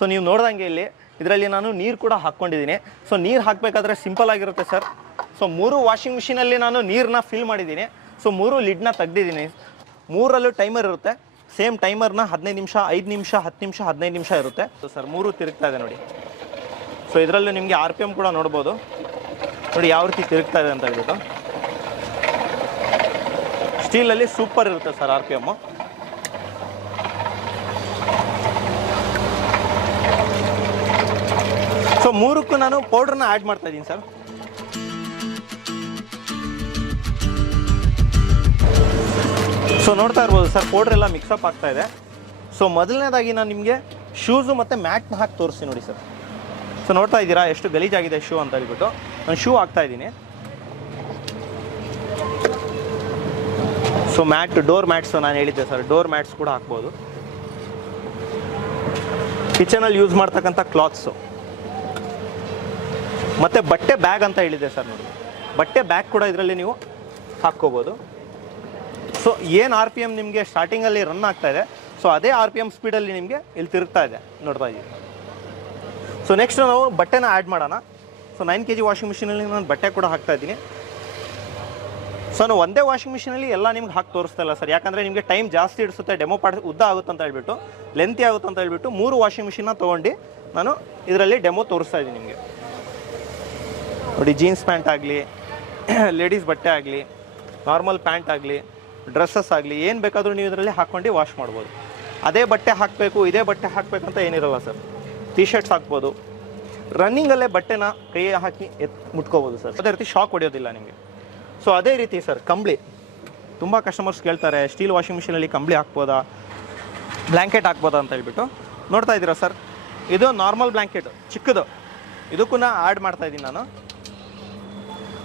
So ನೀವು ನೋಡ್ದಂಗೆ ಇಲ್ಲಿ, ಇದರಲ್ಲಿ ನಾನು ನೀರು ಕೂಡ ಹಾಕ್ಕೊಂಡಿದ್ದೀನಿ. ಸೊ ನೀರು ಹಾಕಬೇಕಾದ್ರೆ ಸಿಂಪಲ್ ಆಗಿರುತ್ತೆ ಸರ್ ಸೊ ಮೂರು ವಾಷಿಂಗ್ ಮಿಷಿನಲ್ಲಿ ನಾನು ನೀರನ್ನ ಫಿಲ್ ಮಾಡಿದ್ದೀನಿ. ಸೊ ಮೂರು ಲಿಡ್ನ ತೆಗ್ದಿದ್ದೀನಿ. ಮೂರಲ್ಲೂ ಟೈಮರ್ ಇರುತ್ತೆ. ಸೇಮ್ ಟೈಮರ್ನ ಹದಿನೈದು ನಿಮಿಷ, ಐದು ನಿಮಿಷ, ಹತ್ತು ನಿಮಿಷ, ಹದಿನೈದು ನಿಮಿಷ ಇರುತ್ತೆ. ಸೊ ಸರ್ ಮೂರು ತಿರುಗ್ತಾ ಇದೆ ನೋಡಿ. ಸೊ ಇದರಲ್ಲೂ ನಿಮಗೆ ಆರ್ ಪಿ ಎಂ ಕೂಡ ನೋಡ್ಬೋದು. ನೋಡಿ ಯಾವ ರೀತಿ ತಿರುಗ್ತಾ ಇದೆ ಅಂತ ಹೇಳ್ಬಿಟ್ಟು. ಸ್ಟೀಲಲ್ಲಿ ಸೂಪರ್ ಇರುತ್ತೆ sir R P M so ಮೂರಕ್ಕೂ ನಾನು ಪೌಡ್ರನ್ನ ಆ್ಯಡ್ ಮಾಡ್ತಾ ಇದ್ದೀನಿ ಸರ್ ಸೊ ನೋಡ್ತಾ ಇರ್ಬೋದು ಸರ್ ಪೌಡ್ರ್ ಎಲ್ಲ ಮಿಕ್ಸಪ್ ಆಗ್ತಾ ಇದೆ. ಸೊ ಮೊದಲನೇದಾಗಿ ನಾನು ನಿಮಗೆ ಶೂಸು ಮತ್ತು ಮ್ಯಾಟ್ನ ಹಾಕಿ ತೋರಿಸ್ತೀನಿ ನೋಡಿ ಸರ್ ಸೊ ನೋಡ್ತಾ ಇದ್ದೀರಾ, ಎಷ್ಟು ಗಲೀಜಾಗಿದೆ ಶೂ ಅಂತ ಹೇಳ್ಬಿಟ್ಟು. ನಾನು ಶೂ ಹಾಕ್ತಾ ಇದ್ದೀನಿ. ಸೊ ಮ್ಯಾಟ್ ಡೋರ್ ಮ್ಯಾಟ್ಸು ನಾನು ಹೇಳಿದ್ದೆ ಸರ್ ಡೋರ್ ಮ್ಯಾಟ್ಸ್ ಕೂಡ ಹಾಕ್ಬೋದು. ಕಿಚನಲ್ಲಿ ಯೂಸ್ ಮಾಡ್ತಕ್ಕಂಥ ಕ್ಲಾತ್ಸು ಮತ್ತು ಬಟ್ಟೆ ಬ್ಯಾಗ್ ಅಂತ ಹೇಳಿದೆ ಸರ್ ನೋಡಿ. ಬಟ್ಟೆ ಬ್ಯಾಗ್ ಕೂಡ ಇದರಲ್ಲಿ ನೀವು ಹಾಕ್ಕೋಬೋದು. ಸೊ ಏನು ಆರ್ ಪಿ ಎಂ ನಿಮಗೆ ಸ್ಟಾರ್ಟಿಂಗಲ್ಲಿ ರನ್ ಆಗ್ತಾ ಇದೆ ಸೊ ಅದೇ ಆರ್ ಪಿ ಎಂ ಸ್ಪೀಡಲ್ಲಿ ನಿಮಗೆ ಇಲ್ಲಿ ತಿರುಗ್ತಾ ಇದೆ ನೋಡ್ತಾ ಇದ್ದೀವಿ. ಸೊ ನೆಕ್ಸ್ಟ್ ನಾವು ಬಟ್ಟೆನ ಆ್ಯಡ್ ಮಾಡೋಣ. So nine K G washing ಮಿಷಿನಲ್ಲಿ ನಾನು ಬಟ್ಟೆ ಕೂಡ ಹಾಕ್ತಾ ಇದ್ದೀನಿ. ಸೊ ನಾನು ಒಂದೇ ವಾಷಿಂಗ್ ಮಿಷಿನಲ್ಲಿ ಎಲ್ಲ ನಿಮ್ಗೆ ಹಾಕಿ ತೋರಿಸ್ತಾ ಇಲ್ಲ ಸರ್. ಯಾಕಂದರೆ ನಿಮಗೆ ಟೈಮ್ ಜಾಸ್ತಿ ಇಡಿಸುತ್ತೆ ಡೆಮೋ ಪಾರ್ಟ್ ಉದ್ದ ಆಗುತ್ತೆ ಅಂತ ಹೇಳ್ಬಿಟ್ಟು ಲೆಂತಿ ಆಗುತ್ತೆ ಅಂತ ಹೇಳ್ಬಿಟ್ಟು ಮೂರು ವಾಷಿಂಗ್ ಮಿಷಿನ್ನ ತೊಗೊಂಡು ನಾನು ಇದರಲ್ಲಿ ಡೆಮೋ ತೋರಿಸ್ತಾ ಇದ್ದೀನಿ ನಿಮಗೆ. ನೋಡಿ ಜೀನ್ಸ್ ಪ್ಯಾಂಟ್ ಆಗಲಿ, ಲೇಡೀಸ್ ಬಟ್ಟೆ ಆಗಲಿ, ನಾರ್ಮಲ್ ಪ್ಯಾಂಟ್ ಆಗಲಿ, ಡ್ರೆಸ್ಸಸ್ ಆಗಲಿ, ಏನು ಬೇಕಾದರೂ ನೀವು ಇದರಲ್ಲಿ ಹಾಕ್ಕೊಂಡು ವಾಶ್ ಮಾಡ್ಬೋದು. ಅದೇ ಬಟ್ಟೆ ಹಾಕಬೇಕು, ಇದೇ ಬಟ್ಟೆ ಹಾಕಬೇಕಂತ ಏನಿರಲ್ಲ ಸರ್. ಟಿ ಶರ್ಟ್ಸ್ ಹಾಕ್ಬೋದು. ರನ್ನಿಂಗಲ್ಲೇ ಬಟ್ಟೆನ ಕೈ ಹಾಕಿ ಎತ್, ಮುಟ್ಕೋಬೋದು ಸರ್. ಅದೇ ರೀತಿ ಶಾಕ್ ಹೊಡೆಯೋದಿಲ್ಲ ನಿಮಗೆ. ಸೊ ಅದೇ ರೀತಿ ಸರ್, ಕಂಬಳಿ. ತುಂಬ ಕಸ್ಟಮರ್ಸ್ ಕೇಳ್ತಾರೆ ಸ್ಟೀಲ್ ವಾಷಿಂಗ್ ಮಿಷಿನಲ್ಲಿ ಕಂಬಳಿ ಹಾಕ್ಬೋದಾ? ಬ್ಲ್ಯಾಂಕೆಟ್ ಹಾಕ್ಬೋದಾ ಅಂತ ಹೇಳ್ಬಿಟ್ಟು. ನೋಡ್ತಾ ಇದ್ದೀರಾ ಸರ್? ಇದು ನಾರ್ಮಲ್ ಬ್ಲ್ಯಾಂಕೆಟ್ ಚಿಕ್ಕದು. ಇದಕ್ಕೂ ಆ್ಯಡ್ ಮಾಡ್ತಾಯಿದ್ದೀನಿ ನಾನು.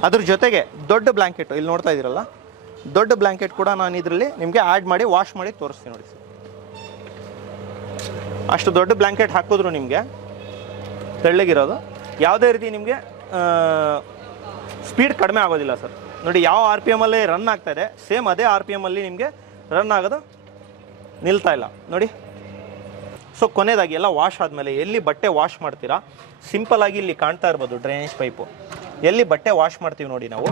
ಅದ್ರ ಜೊತೆಗೆ ದೊಡ್ಡ ಬ್ಲ್ಯಾಂಕೆಟ್ ಇಲ್ಲಿ ನೋಡ್ತಾ ಇದ್ದೀರಲ್ಲ? ದೊಡ್ಡ ಬ್ಲ್ಯಾಂಕೆಟ್ ಕೂಡ ನಾನು ಇದರಲ್ಲಿ ನಿಮಗೆ ಆ್ಯಡ್ ಮಾಡಿ ವಾಶ್ ಮಾಡಿ ತೋರಿಸ್ತೀನಿ ನೋಡಿ ಸರ್. ಅಷ್ಟು ದೊಡ್ಡ ಬ್ಲ್ಯಾಂಕೆಟ್ ಹಾಕಿದ್ರು ನಿಮಗೆ, ತೆಳ್ಳಗಿರೋದು. ಯಾವುದೇ ರೀತಿ ನಿಮಗೆ ಸ್ಪೀಡ್ ಕಡಿಮೆ ಆಗೋದಿಲ್ಲ ಸರ್. ನೋಡಿ, ಯಾವ ಆರ್ ಪಿ ಎಮಲ್ಲಿ ರನ್ ಆಗ್ತಾ ಇದೆ ಸೇಮ್ ಅದೇ ಆರ್ ಪಿ ಎಮಲ್ಲಿ ನಿಮಗೆ ರನ್ ಆಗೋದು ನಿಲ್ತಾ ಇಲ್ಲ. ನೋಡಿ ಸೊ ಕೊನೆಯದಾಗಿ ಎಲ್ಲ ವಾಶ್ ಆದಮೇಲೆ ಎಲ್ಲಿ ಬಟ್ಟೆ ವಾಶ್ ಮಾಡ್ತೀರಾ? ಸಿಂಪಲ್ ಆಗಿ ಇಲ್ಲಿ ಕಾಣ್ತಾ ಇರ್ಬೋದು ಡ್ರೈನೇಜ್ ಪೈಪು ಎಲ್ಲಿ ಬಟ್ಟೆ ವಾಶ್ ಮಾಡ್ತೀವಿ ನೋಡಿ ನಾವು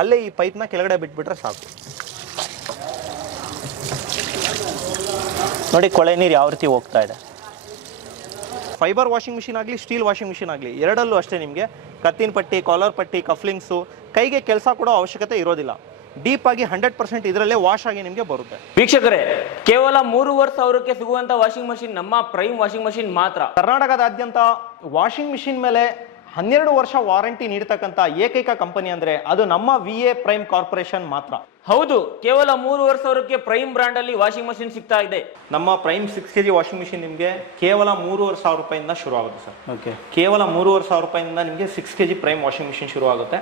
ಅಲ್ಲೇ ಈ ಪೈಪ್ನ ಕೆಳಗಡೆ ಬಿಟ್ಬಿಟ್ರೆ ಸಾಕು. ನೋಡಿ ಕೊಳೆ ನೀರು ಯಾವ ರೀತಿ ಹೋಗ್ತಾ ಇದೆ. ಫೈಬರ್ ವಾಷಿಂಗ್ ಮಿಷಿನ್ ಆಗಲಿ ಸ್ಟೀಲ್ ವಾಷಿಂಗ್ ಮಿಷಿನ್ ಆಗಲಿ ಎರಡಲ್ಲೂ ಅಷ್ಟೇ ನಿಮಗೆ. ಕತ್ತಿನ ಪಟ್ಟಿ ಕಾಲರ್ ಪಟ್ಟಿ ಕಫ್ಲಿಂಗ್ಸು ಕೈಗೆ ಕೆಲಸ ಕೊಡೋ ಅವಶ್ಯಕತೆ ಇರೋದಿಲ್ಲ. ಡೀಪ್ ಆಗಿ ಹಂಡ್ರೆಡ್ ಪರ್ಸೆಂಟ್ ಇದರಲ್ಲೇ ವಾಶ್ ಆಗಿ ನಿಮಗೆ ಬರುತ್ತೆ. ವೀಕ್ಷಕರೇ ಕೇವಲ ಮೂರುವರೆ ಸಾವಿರಕ್ಕೆ ಸಿಗುವಂತ ವಾಷಿಂಗ್ ಮಷಿನ್ ನಮ್ಮ ಪ್ರೈಮ್ ವಾಷಿಂಗ್ ಮಷಿನ್ ಮಾತ್ರ. ಕರ್ನಾಟಕದಾದ್ಯಂತ ವಾಷಿಂಗ್ ಮಿಷಿನ್ ಮೇಲೆ ಹನ್ನೆರಡು ವರ್ಷ ವಾರಂಟಿ ನೀಡ್ತಕ್ಕಂಥ ಏಕೈಕ ಕಂಪನಿ ಅಂದ್ರೆ ಅದು ನಮ್ಮ ವಿ ಎ ಪ್ರೈಮ್ ಕಾರ್ಪೊರೇಷನ್ ಮಾತ್ರ. ಹೌದು ಕೇವಲ ಮೂರುವರೆ ಸಾವಿರಕ್ಕೆ ಪ್ರೈಮ್ ಬ್ರಾಂಡ್ ಅಲ್ಲಿ ವಾಷಿಂಗ್ ಮಷಿನ್ ಸಿಗ್ತಾ ಇದೆ. ನಮ್ಮ prime six K G washing machine ನಿಮಗೆ ಕೇವಲ ಮೂರುವರೆ ಸಾವಿರ ರೂಪಾಯಿಂದ ಶುರು ಆಗುತ್ತೆ ಸರ್. ಓಕೆ ಕೇವಲ ಮೂರುವರೆ ಸಾವಿರ ರೂಪಾಯಿಂದ ನಿಮಗೆ six K G prime washing machine ಶುರು ಆಗುತ್ತೆ.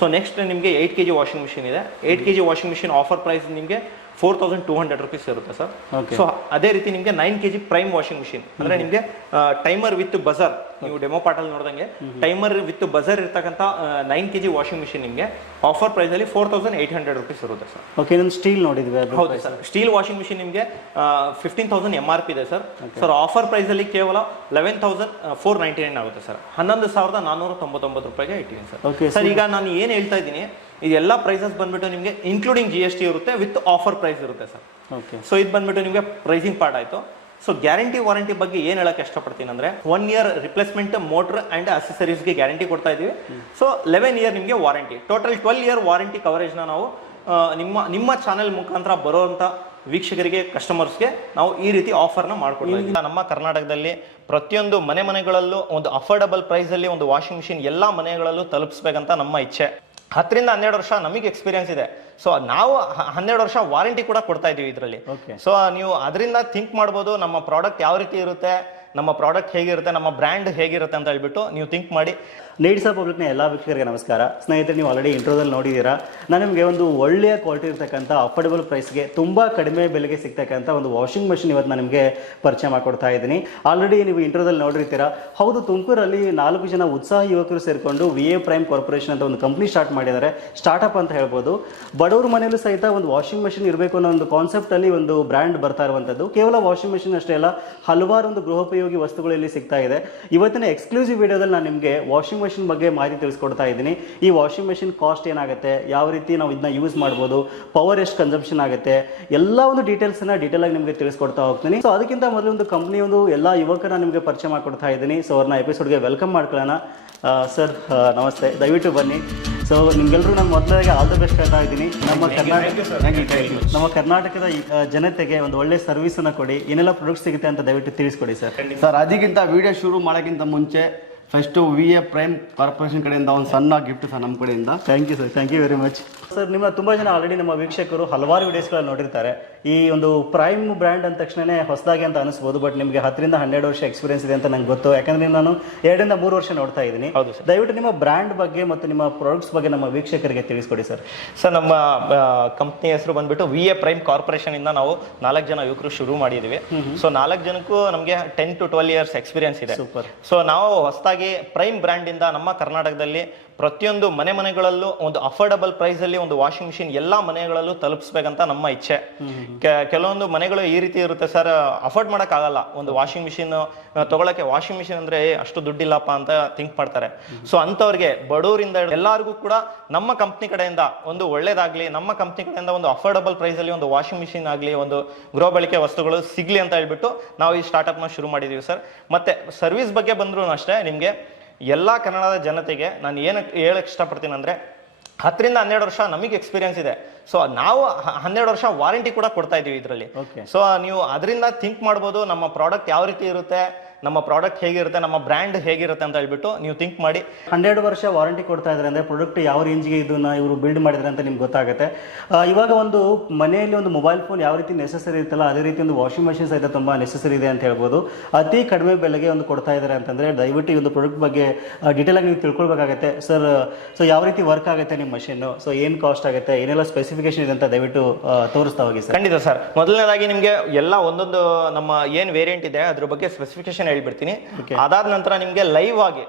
ಸೊ ನೆಕ್ಸ್ಟ್ ನಿಮಗೆ eight K G washing machine ಇದೆ. Eight K G washing machine offer price ನಿಮಗೆ four thousand two hundred rupees ಇರುತ್ತೆ ಸರ್. ಸೊ ಅದೇ ರೀತಿ ನಿಮಗೆ nine K G prime washing machine ಅಂದ್ರೆ ನಿಮಗೆ ಟೈಮರ್ ವಿತ್ ಬಜರ್ ನೀವು ಡೆಮೋ ಪಾಟಲ್ ನೋಡಿದಂಗೆ ಟೈಮರ್ ವಿತ್ ಬಜರ್ ಇರ್ತಕ್ಕಂಥ nine K G washing machine ನಿಮಗೆ ಆಫರ್ ಪ್ರೈಸ್ ಅಲ್ಲಿ four thousand eight hundred rupees ಇರುತ್ತೆ ಸರ್. ಓಕೆ ಇನ್ನೊಂದು ಸ್ಟೀಲ್ ನೋಡಿದ್ವಿ ಹೌದು ಸರ್. ಸ್ಟೀಲ್ ವಾಷಿಂಗ್ ಮಿಷಿನ್ ನಿಮಗೆ fifteen thousand M R P ಇದೆ ಸರ್. ಸರ್ ಆಫರ್ ಪ್ರೈಸ್ ಅಲ್ಲಿ ಕೇವಲ eleven thousand four ninety nine ಆಗುತ್ತೆ ಸರ್. ಹನ್ನೊಂದು ಸಾವಿರದ ನಾನ್ನೂರ ತೊಂಬತ್ತೊಂಬತ್ತು ರೂಪಾಯಿಗೆ ಇಟ್ಟಿದ್ದೀನಿ ಸರ್. ಸರ್ ಈಗ ನಾನು ಏನು ಹೇಳ್ತಾ ಇದ್ದೀನಿ ಇದೆಲ್ಲ ಪ್ರೈಸಸ್ ಬಂದ್ಬಿಟ್ಟು ನಿಮಗೆ ಇನ್ಕ್ಲೂಡಿಂಗ್ ಜಿ ಎಸ್ ಟಿ ಇರುತ್ತೆ ವಿತ್ ಆಫರ್ ಪ್ರೈಸ್ ಇರುತ್ತೆ ಸರ್ ಓಕೆ ಸೊ ಇದು ಬಂದ್ಬಿಟ್ಟು ನಿಮಗೆ ಪ್ರೈಸಿಂಗ್ ಪಾರ್ಟ್ ಆಯಿತು. ಸೊ ಗ್ಯಾರಂಟಿ ವಾರಂಟಿ ಬಗ್ಗೆ ಏನು ಹೇಳಕ್ಕೆ ಇಷ್ಟಪಡ್ತೀನಿ ಅಂದರೆ one year replacement motor and ಅಸೆಸರೀಸ್ಗೆ guarantee ಕೊಡ್ತಾ ಇದ್ದೀವಿ. ಸೊ ಲೆವೆನ್ ಇಯರ್ ನಿಮಗೆ warranty total twelve year warranty ಕವರೇಜ್ನ ನಾವು ನಿಮ್ಮ ನಿಮ್ಮ ಚಾನೆಲ್ ಮುಖಾಂತರ ಬರೋವಂಥ ವೀಕ್ಷಕರಿಗೆ ಕಸ್ಟಮರ್ಸ್ಗೆ ನಾವು ಈ ರೀತಿ ಆಫರ್ನ ಮಾಡ್ಕೊಡ್ತೀವಿ ನಮ್ಮ ಕರ್ನಾಟಕದಲ್ಲಿ ಪ್ರತಿಯೊಂದು ಮನೆ ಮನೆಗಳಲ್ಲೂ ಒಂದು ಅಫೋರ್ಡಬಲ್ ಪ್ರೈಸಲ್ಲಿ ಒಂದು ವಾಷಿಂಗ್ ಮಿಷಿನ್ ಎಲ್ಲ ಮನೆಗಳಲ್ಲೂ ತಲುಪಿಸ್ಬೇಕಂತ ನಮ್ಮ ಇಚ್ಛೆ. ಹತ್ತರಿಂದ ಹನ್ನೆರಡು ವರ್ಷ ನಮಗೆ ಎಕ್ಸ್ಪೀರಿಯನ್ಸ್ ಇದೆ. ಸೊ ನಾವು ಹನ್ನೆರಡು ವರ್ಷ ವಾರಂಟಿ ಕೂಡ ಕೊಡ್ತಾ ಇದೀವಿ ಇದರಲ್ಲಿ. ಸೊ ನೀವು ಅದರಿಂದ ಥಿಂಕ್ ಮಾಡ್ಬೋದು ನಮ್ಮ ಪ್ರಾಡಕ್ಟ್ ಯಾವ ರೀತಿ ಇರುತ್ತೆ ನಮ್ಮ ಪ್ರಾಡಕ್ಟ್ ಹೇಗಿರುತ್ತೆ ನಮ್ಮ ಬ್ರ್ಯಾಂಡ್ ಹೇಗಿರುತ್ತೆ ಅಂತ ಹೇಳ್ಬಿಟ್ಟು ನೀವು ಥಿಂಕ್ ಮಾಡಿ. ನೀಡ್ಸ್ ಆಫ್ ಪಬ್ಲಿಕ್ನ ಎಲ್ಲ ವೀಕ್ಷಕರಿಗೆ ನಮಸ್ಕಾರ. ಸ್ನೇಹಿತರೆ, ನೀವು ಆಲ್ರೆಡಿ ಇಂಟ್ರೋದಲ್ಲಿ ನೋಡಿದ್ದೀರಾ? ನಾನು ನಿಮಗೆ ಒಂದು ಒಳ್ಳೆಯ ಕ್ವಾಲಿಟಿ ಇರ್ತಕ್ಕಂಥ ಅಫೋರ್ಡಬಲ್ ಪ್ರೈಸ್ಗೆ ತುಂಬ ಕಡಿಮೆ ಬೆಲೆಗೆ ಸಿಗ್ತಕ್ಕಂಥ ಒಂದು ವಾಷಿಂಗ್ ಮಷಿನ್ ಇವತ್ತು ನಾನು ನಿಮಗೆ ಪರಿಚಯ ಮಾಡಿಕೊಡ್ತಾ ಇದ್ದೀನಿ. ಆಲ್ರೆಡಿ ನೀವು ಇಂಟ್ರೋದಲ್ಲಿ ನೋಡಿರ್ತೀರಾ? ಹೌದು, ತುಮಕೂರಲ್ಲಿ ನಾಲ್ಕು ಜನ ಉತ್ಸಾಹ ಯುವಕರು ಸೇರಿಕೊಂಡು ವಿ ಎ ಪ್ರೈಮ್ ಕಾರ್ಪೊರೇಷನ್ ಅಂತ ಒಂದು ಕಂಪ್ನಿ ಸ್ಟಾರ್ಟ್ ಮಾಡಿದ್ದಾರೆ. ಸ್ಟಾರ್ಟಪ್ ಅಂತ ಹೇಳ್ಬೋದು. ಬಡವ್ರ ಮನೆಯಲ್ಲೂ ಸಹಿತ ಒಂದು ವಾಷಿಂಗ್ ಮಷಿನ್ ಇರಬೇಕು ಅನ್ನೋ ಒಂದು ಕಾನ್ಸೆಪ್ಟಲ್ಲಿ ಒಂದು ಬ್ರ್ಯಾಂಡ್ ಬರ್ತಾ ಇರುವಂಥದ್ದು. ಕೇವಲ ವಾಷಿಂಗ್ ಮಷಿನ್ ಅಷ್ಟೇ ಅಲ್ಲ, ಹಲವಾರು ಒಂದು ಗೃಹೋಪಯೋಗಿ ವಸ್ತುಗಳಲ್ಲಿ ಸಿಗ್ತಾ ಇದೆ. ಇವತ್ತಿನ ಎಕ್ಸ್ಕ್ಲೂಸಿವ್ ವಿಡಿಯೋದಲ್ಲಿ ನಾನು ನಿಮಗೆ ವಾಷಿಂಗ್ ಮಷಿನ್ ಬಗ್ಗೆ ಮಾಹಿತಿ ತಿಳಿಸ್ಕೊಡ್ತಾ ಇದ್ದೀನಿ. ಈ ವಾಷಿಂಗ್ ಮೆಷಿನ್ ಕಾಸ್ಟ್ ಏನಾಗುತ್ತೆ? ಯಾವ ರೀತಿ ನಾವು ಇದನ್ನ ಯೂಸ್ ಮಾಡ್ಬೋದು? ಪವರ್ ಎಷ್ಟು ಕನ್ಸಂಪ್ಷನ್ ಆಗುತ್ತೆ? ಎಲ್ಲ ಒಂದು ಡೀಟೇಲ್ಸ್ನ ಡೀಟೇಲ್ ಆಗಿ ನಿಮಗೆ ತಿಳಿಸ್ಕೊಡ್ತಾ ಹೋಗ್ತೀನಿ. ಸೊ ಅದಕ್ಕಿಂತ ಮೊದಲು ಒಂದು ಕಂಪ್ನಿ ಒಂದು ಎಲ್ಲ ಯುವಕರ ನಿಮಗೆ ಪರಿಚಯ ಮಾಡ್ಕೊಡ್ತಾ ಇದ್ದೀನಿ. ಸೊ ಅವ್ರನ್ನ ಎಪಿಸೋಡ್ಗೆ ವೆಲ್ಕಮ್ ಮಾಡ್ಕೊಳ್ಳೋಣ. ಸರ್ ನಮಸ್ತೆ. ದಯವಿಟ್ಟು ಬನ್ನಿ. ಸೊ ನಿಮ್ಗೆಲ್ಲರೂ ನಾನು ಮೊದಲಾಗಿ ಆಲ್ ದ ಬೆಸ್ಟ್ ಹೇಳ್ತಾ ಇದ್ದೀನಿ. ನಮ್ಮ ಕರ್ನಾಟಕ ನಮ್ಮ ಕರ್ನಾಟಕದ ಜನತೆಗೆ ಒಂದು ಒಳ್ಳೆ ಸರ್ವಿಸನ್ನು ಕೊಡಿ. ಏನೆಲ್ಲ ಪ್ರಾಡಕ್ಟ್ ಸಿಗುತ್ತೆ ಅಂತ ದಯವಿಟ್ಟು ತಿಳಿಸ್ಕೊಡಿ ಸರ್ ಸರ್ ಅದಕ್ಕಿಂತ ವಿಡಿಯೋ ಶುರು ಮಾಡೋಕ್ಕಿಂತ ಮುಂಚೆ first V A prime corporation ಕಡೆಯಿಂದ ಒಂದು ಸಣ್ಣ ಗಿಫ್ಟ್ ಸರ್ ನಮ್ಮ ಕಡೆಯಿಂದ. Thank you sir thank you very much sir ನಿಮ್ಮ ತುಂಬ ಜನ ಆಲ್ರೆಡಿ ನಮ್ಮ ವೀಕ್ಷಕರು ಹಲವಾರು ವಿಡಿಯೋಸ್ಗಳಲ್ಲಿ ನೋಡಿರ್ತಾರೆ. ಈ ಒಂದು ಪ್ರೈಮ್ ಬ್ರ್ಯಾಂಡ್ ಅಂದ ತಕ್ಷಣನೇ ಹೊಸದಾಗಿ ಅಂತ ಅನಿಸ್ಬೋದು ಬಟ್ ನಿಮಗೆ ಹತ್ತರಿಂದ ಹನ್ನೆರಡು ವರ್ಷ ಎಕ್ಸ್ಪೀರಿಯನ್ಸ್ ಇದೆ ಅಂತ ನಂಗೆ ಗೊತ್ತು. ಯಾಕಂದ್ರೆ ನಾನು ಎರಡರಿಂದ ಮೂರು ವರ್ಷ ನೋಡ್ತಾ ಇದ್ದೀನಿ. ಹೌದು ಸರ್. ದಯವಿಟ್ಟು ನಿಮ್ಮ ಬ್ರ್ಯಾಂಡ್ ಬಗ್ಗೆ ಮತ್ತು ನಿಮ್ಮ ಪ್ರಾಡಕ್ಟ್ಸ್ ಬಗ್ಗೆ ನಮ್ಮ ವೀಕ್ಷಕರಿಗೆ ತಿಳಿಸ್ಕೊಡಿ ಸರ್ ಸರ್ ನಮ್ಮ ಕಂಪ್ನಿ ಹೆಸರು ಬಂದ್ಬಿಟ್ಟು ವಿ ಎ ಪ್ರೈಮ್ ಕಾರ್ಪೊರೇಷನ್ ಇಂದ ನಾವು ನಾಲ್ಕು ಜನ ಯುವಕರು ಶುರು ಮಾಡಿದೀವಿ. ಸೊ ನಾಲ್ಕು ಜನಕ್ಕೂ ನಮಗೆ ten to twelve years experience ಇದೆ. ಸೂಪರ್ ಸೊ ನಾವು ಹೊಸದಾಗಿ ಪ್ರೈಮ್ ಬ್ರ್ಯಾಂಡಿಂದ ನಮ್ಮ ಕರ್ನಾಟಕದಲ್ಲಿ ಪ್ರತಿಯೊಂದು ಮನೆ ಮನೆಗಳಲ್ಲೂ ಒಂದು ಅಫೋರ್ಡಬಲ್ ಪ್ರೈಸ್ ಅಲ್ಲಿ ಒಂದು ವಾಷಿಂಗ್ ಮಿಷಿನ್ ಎಲ್ಲಾ ಮನೆಗಳಲ್ಲೂ ತಲುಪಿಸ್ಬೇಕಂತ ನಮ್ಮ ಇಚ್ಛೆ. ಕೆಲವೊಂದು ಮನೆಗಳು ಈ ರೀತಿ ಇರುತ್ತೆ ಸರ್ ಅಫೋರ್ಡ್ ಮಾಡಕ್ ಆಗಲ್ಲ ಒಂದು ವಾಷಿಂಗ್ ಮಿಷಿನ್ ತಗೊಳಕ್ಕೆ ವಾಷಿಂಗ್ ಮಿಷಿನ್ ಅಂದ್ರೆ ಅಷ್ಟು ದುಡ್ಡಿಲ್ಲಪ್ಪ ಅಂತ ಥಿಂಕ್ ಮಾಡ್ತಾರೆ. ಸೊ ಅಂತವ್ರಿಗೆ ಬಡವರಿಂದ ಎಲ್ಲರಿಗೂ ಕೂಡ ನಮ್ಮ ಕಂಪ್ನಿ ಕಡೆಯಿಂದ ಒಂದು ಒಳ್ಳೇದಾಗ್ಲಿ ನಮ್ಮ ಕಂಪ್ನಿ ಕಡೆಯಿಂದ ಒಂದು ಅಫೋರ್ಡಬಲ್ ಪ್ರೈಸ್ ಅಲ್ಲಿ ಒಂದು ವಾಷಿಂಗ್ ಮಿಷಿನ್ ಆಗಲಿ ಒಂದು ಗೃಹ ಬಳಕೆ ವಸ್ತುಗಳು ಸಿಗ್ಲಿ ಅಂತ ಹೇಳ್ಬಿಟ್ಟು ನಾವು ಈ ಸ್ಟಾರ್ಟ್ಅಪ್ನ ಶುರು ಮಾಡಿದೀವಿ ಸರ್. ಮತ್ತೆ ಸರ್ವಿಸ್ ಬಗ್ಗೆ ಬಂದ್ರು ಅಷ್ಟೇ ನಿಮ್ಗೆ ಎಲ್ಲಾ ಕನ್ನಡದ ಜನತೆಗೆ ನಾನು ಏನಕ್ಕೆ ಹೇಳಕ್ಕೆ ಇಷ್ಟಪಡ್ತೀನಿ ಅಂದರೆ ಹತ್ತರಿಂದ ಹನ್ನೆರಡು ವರ್ಷ ನಮಗೆ ಎಕ್ಸ್ಪೀರಿಯನ್ಸ್ ಇದೆ ಸೊ ನಾವು ಹನ್ನೆರಡು ವರ್ಷ ವಾರಂಟಿ ಕೂಡ ಕೊಡ್ತಾ ಇದ್ದೀವಿ ಇದರಲ್ಲಿ. ಸೊ ನೀವು ಅದರಿಂದ ಥಿಂಕ್ ಮಾಡ್ಬೋದು ನಮ್ಮ ಪ್ರಾಡಕ್ಟ್ ಯಾವ ರೀತಿ ಇರುತ್ತೆ ನಮ್ಮ ಪ್ರಾಡಕ್ಟ್ ಹೇಗಿರುತ್ತೆ ನಮ್ಮ ಬ್ರ್ಯಾಂಡ್ ಹೇಗಿರುತ್ತೆ ಅಂತ ಹೇಳ್ಬಿಟ್ಟು ನೀವು ಥಿಂಕ್ ಮಾಡಿ. ಹಂಡ್ರೆಡ್ ವರ್ಷ ವಾರಂಟಿ ಕೊಡ್ತಾ ಇದ್ದಾರೆ ಅಂದರೆ ಪ್ರಾಡಕ್ಟ್ ಯಾವ ರೇಂಜ್ಗೆ ಇದನ್ನ ಇವರು ಬಿಲ್ಡ್ ಮಾಡಿದ್ದಾರೆ ಅಂತ ನಿಮ್ಗೆ ಗೊತ್ತಾಗುತ್ತೆ. ಇವಾಗ ಒಂದು ಮನೆಯಲ್ಲಿ ಒಂದು ಮೊಬೈಲ್ ಫೋನ್ ಯಾವ ರೀತಿ ನೆಸೆಸರಿ ಇರುತ್ತಲ್ಲ ಅದೇ ರೀತಿ ಒಂದು ವಾಷಿಂಗ್ ಮೆಷಿನ್ ಸಹಿತ ತುಂಬ ನೆಸೆಸರಿ ಇದೆ ಅಂತ ಹೇಳ್ಬೋದು. ಅತಿ ಕಡಿಮೆ ಬೆಲೆಗೆ ಒಂದು ಕೊಡ್ತಾ ಇದ್ದಾರೆ ಅಂತಂದರೆ ದಯವಿಟ್ಟು ಈ ಒಂದು ಪ್ರಾಡಕ್ಟ್ ಬಗ್ಗೆ ಡೀಟೇಲ್ ಆಗಿ ನೀವು ತಿಳ್ಕೊಳ್ಬೇಕಾಗತ್ತೆ. ಸರ್ ಸೊ ಯಾವ ರೀತಿ ವರ್ಕ್ ಆಗುತ್ತೆ ನಿಮ್ಮ ಮಷೀನು ಸೊ ಏನು ಕಾಸ್ಟ್ ಆಗುತ್ತೆ ಏನೆಲ್ಲ ಸ್ಪೆಸಿಫಿಕೇಶನ್ ಇದೆ ಅಂತ ದಯವಿಟ್ಟು ತೋರಿಸ್ತಾ ಹೋಗಿ ಸರ್ ಖಂಡಿತ ಸರ್ ಮೊದಲನೇದಾಗಿ ನಿಮಗೆ ಎಲ್ಲ ಒಂದೊಂದು ನಮ್ಮ ಏನ್ ವೇರಿಯಂಟ್ ಇದೆ ಅದ್ರ ಬಗ್ಗೆ ಸ್ಪೆಸಿಫಿಕೇಶನ್ ಹೇಳ್ಬಿಡ್ತೀನಿ. ಅದಾದ ನಂತರ ನಿಮ್ಗೆ ಲೈವ್ ಆಗಿ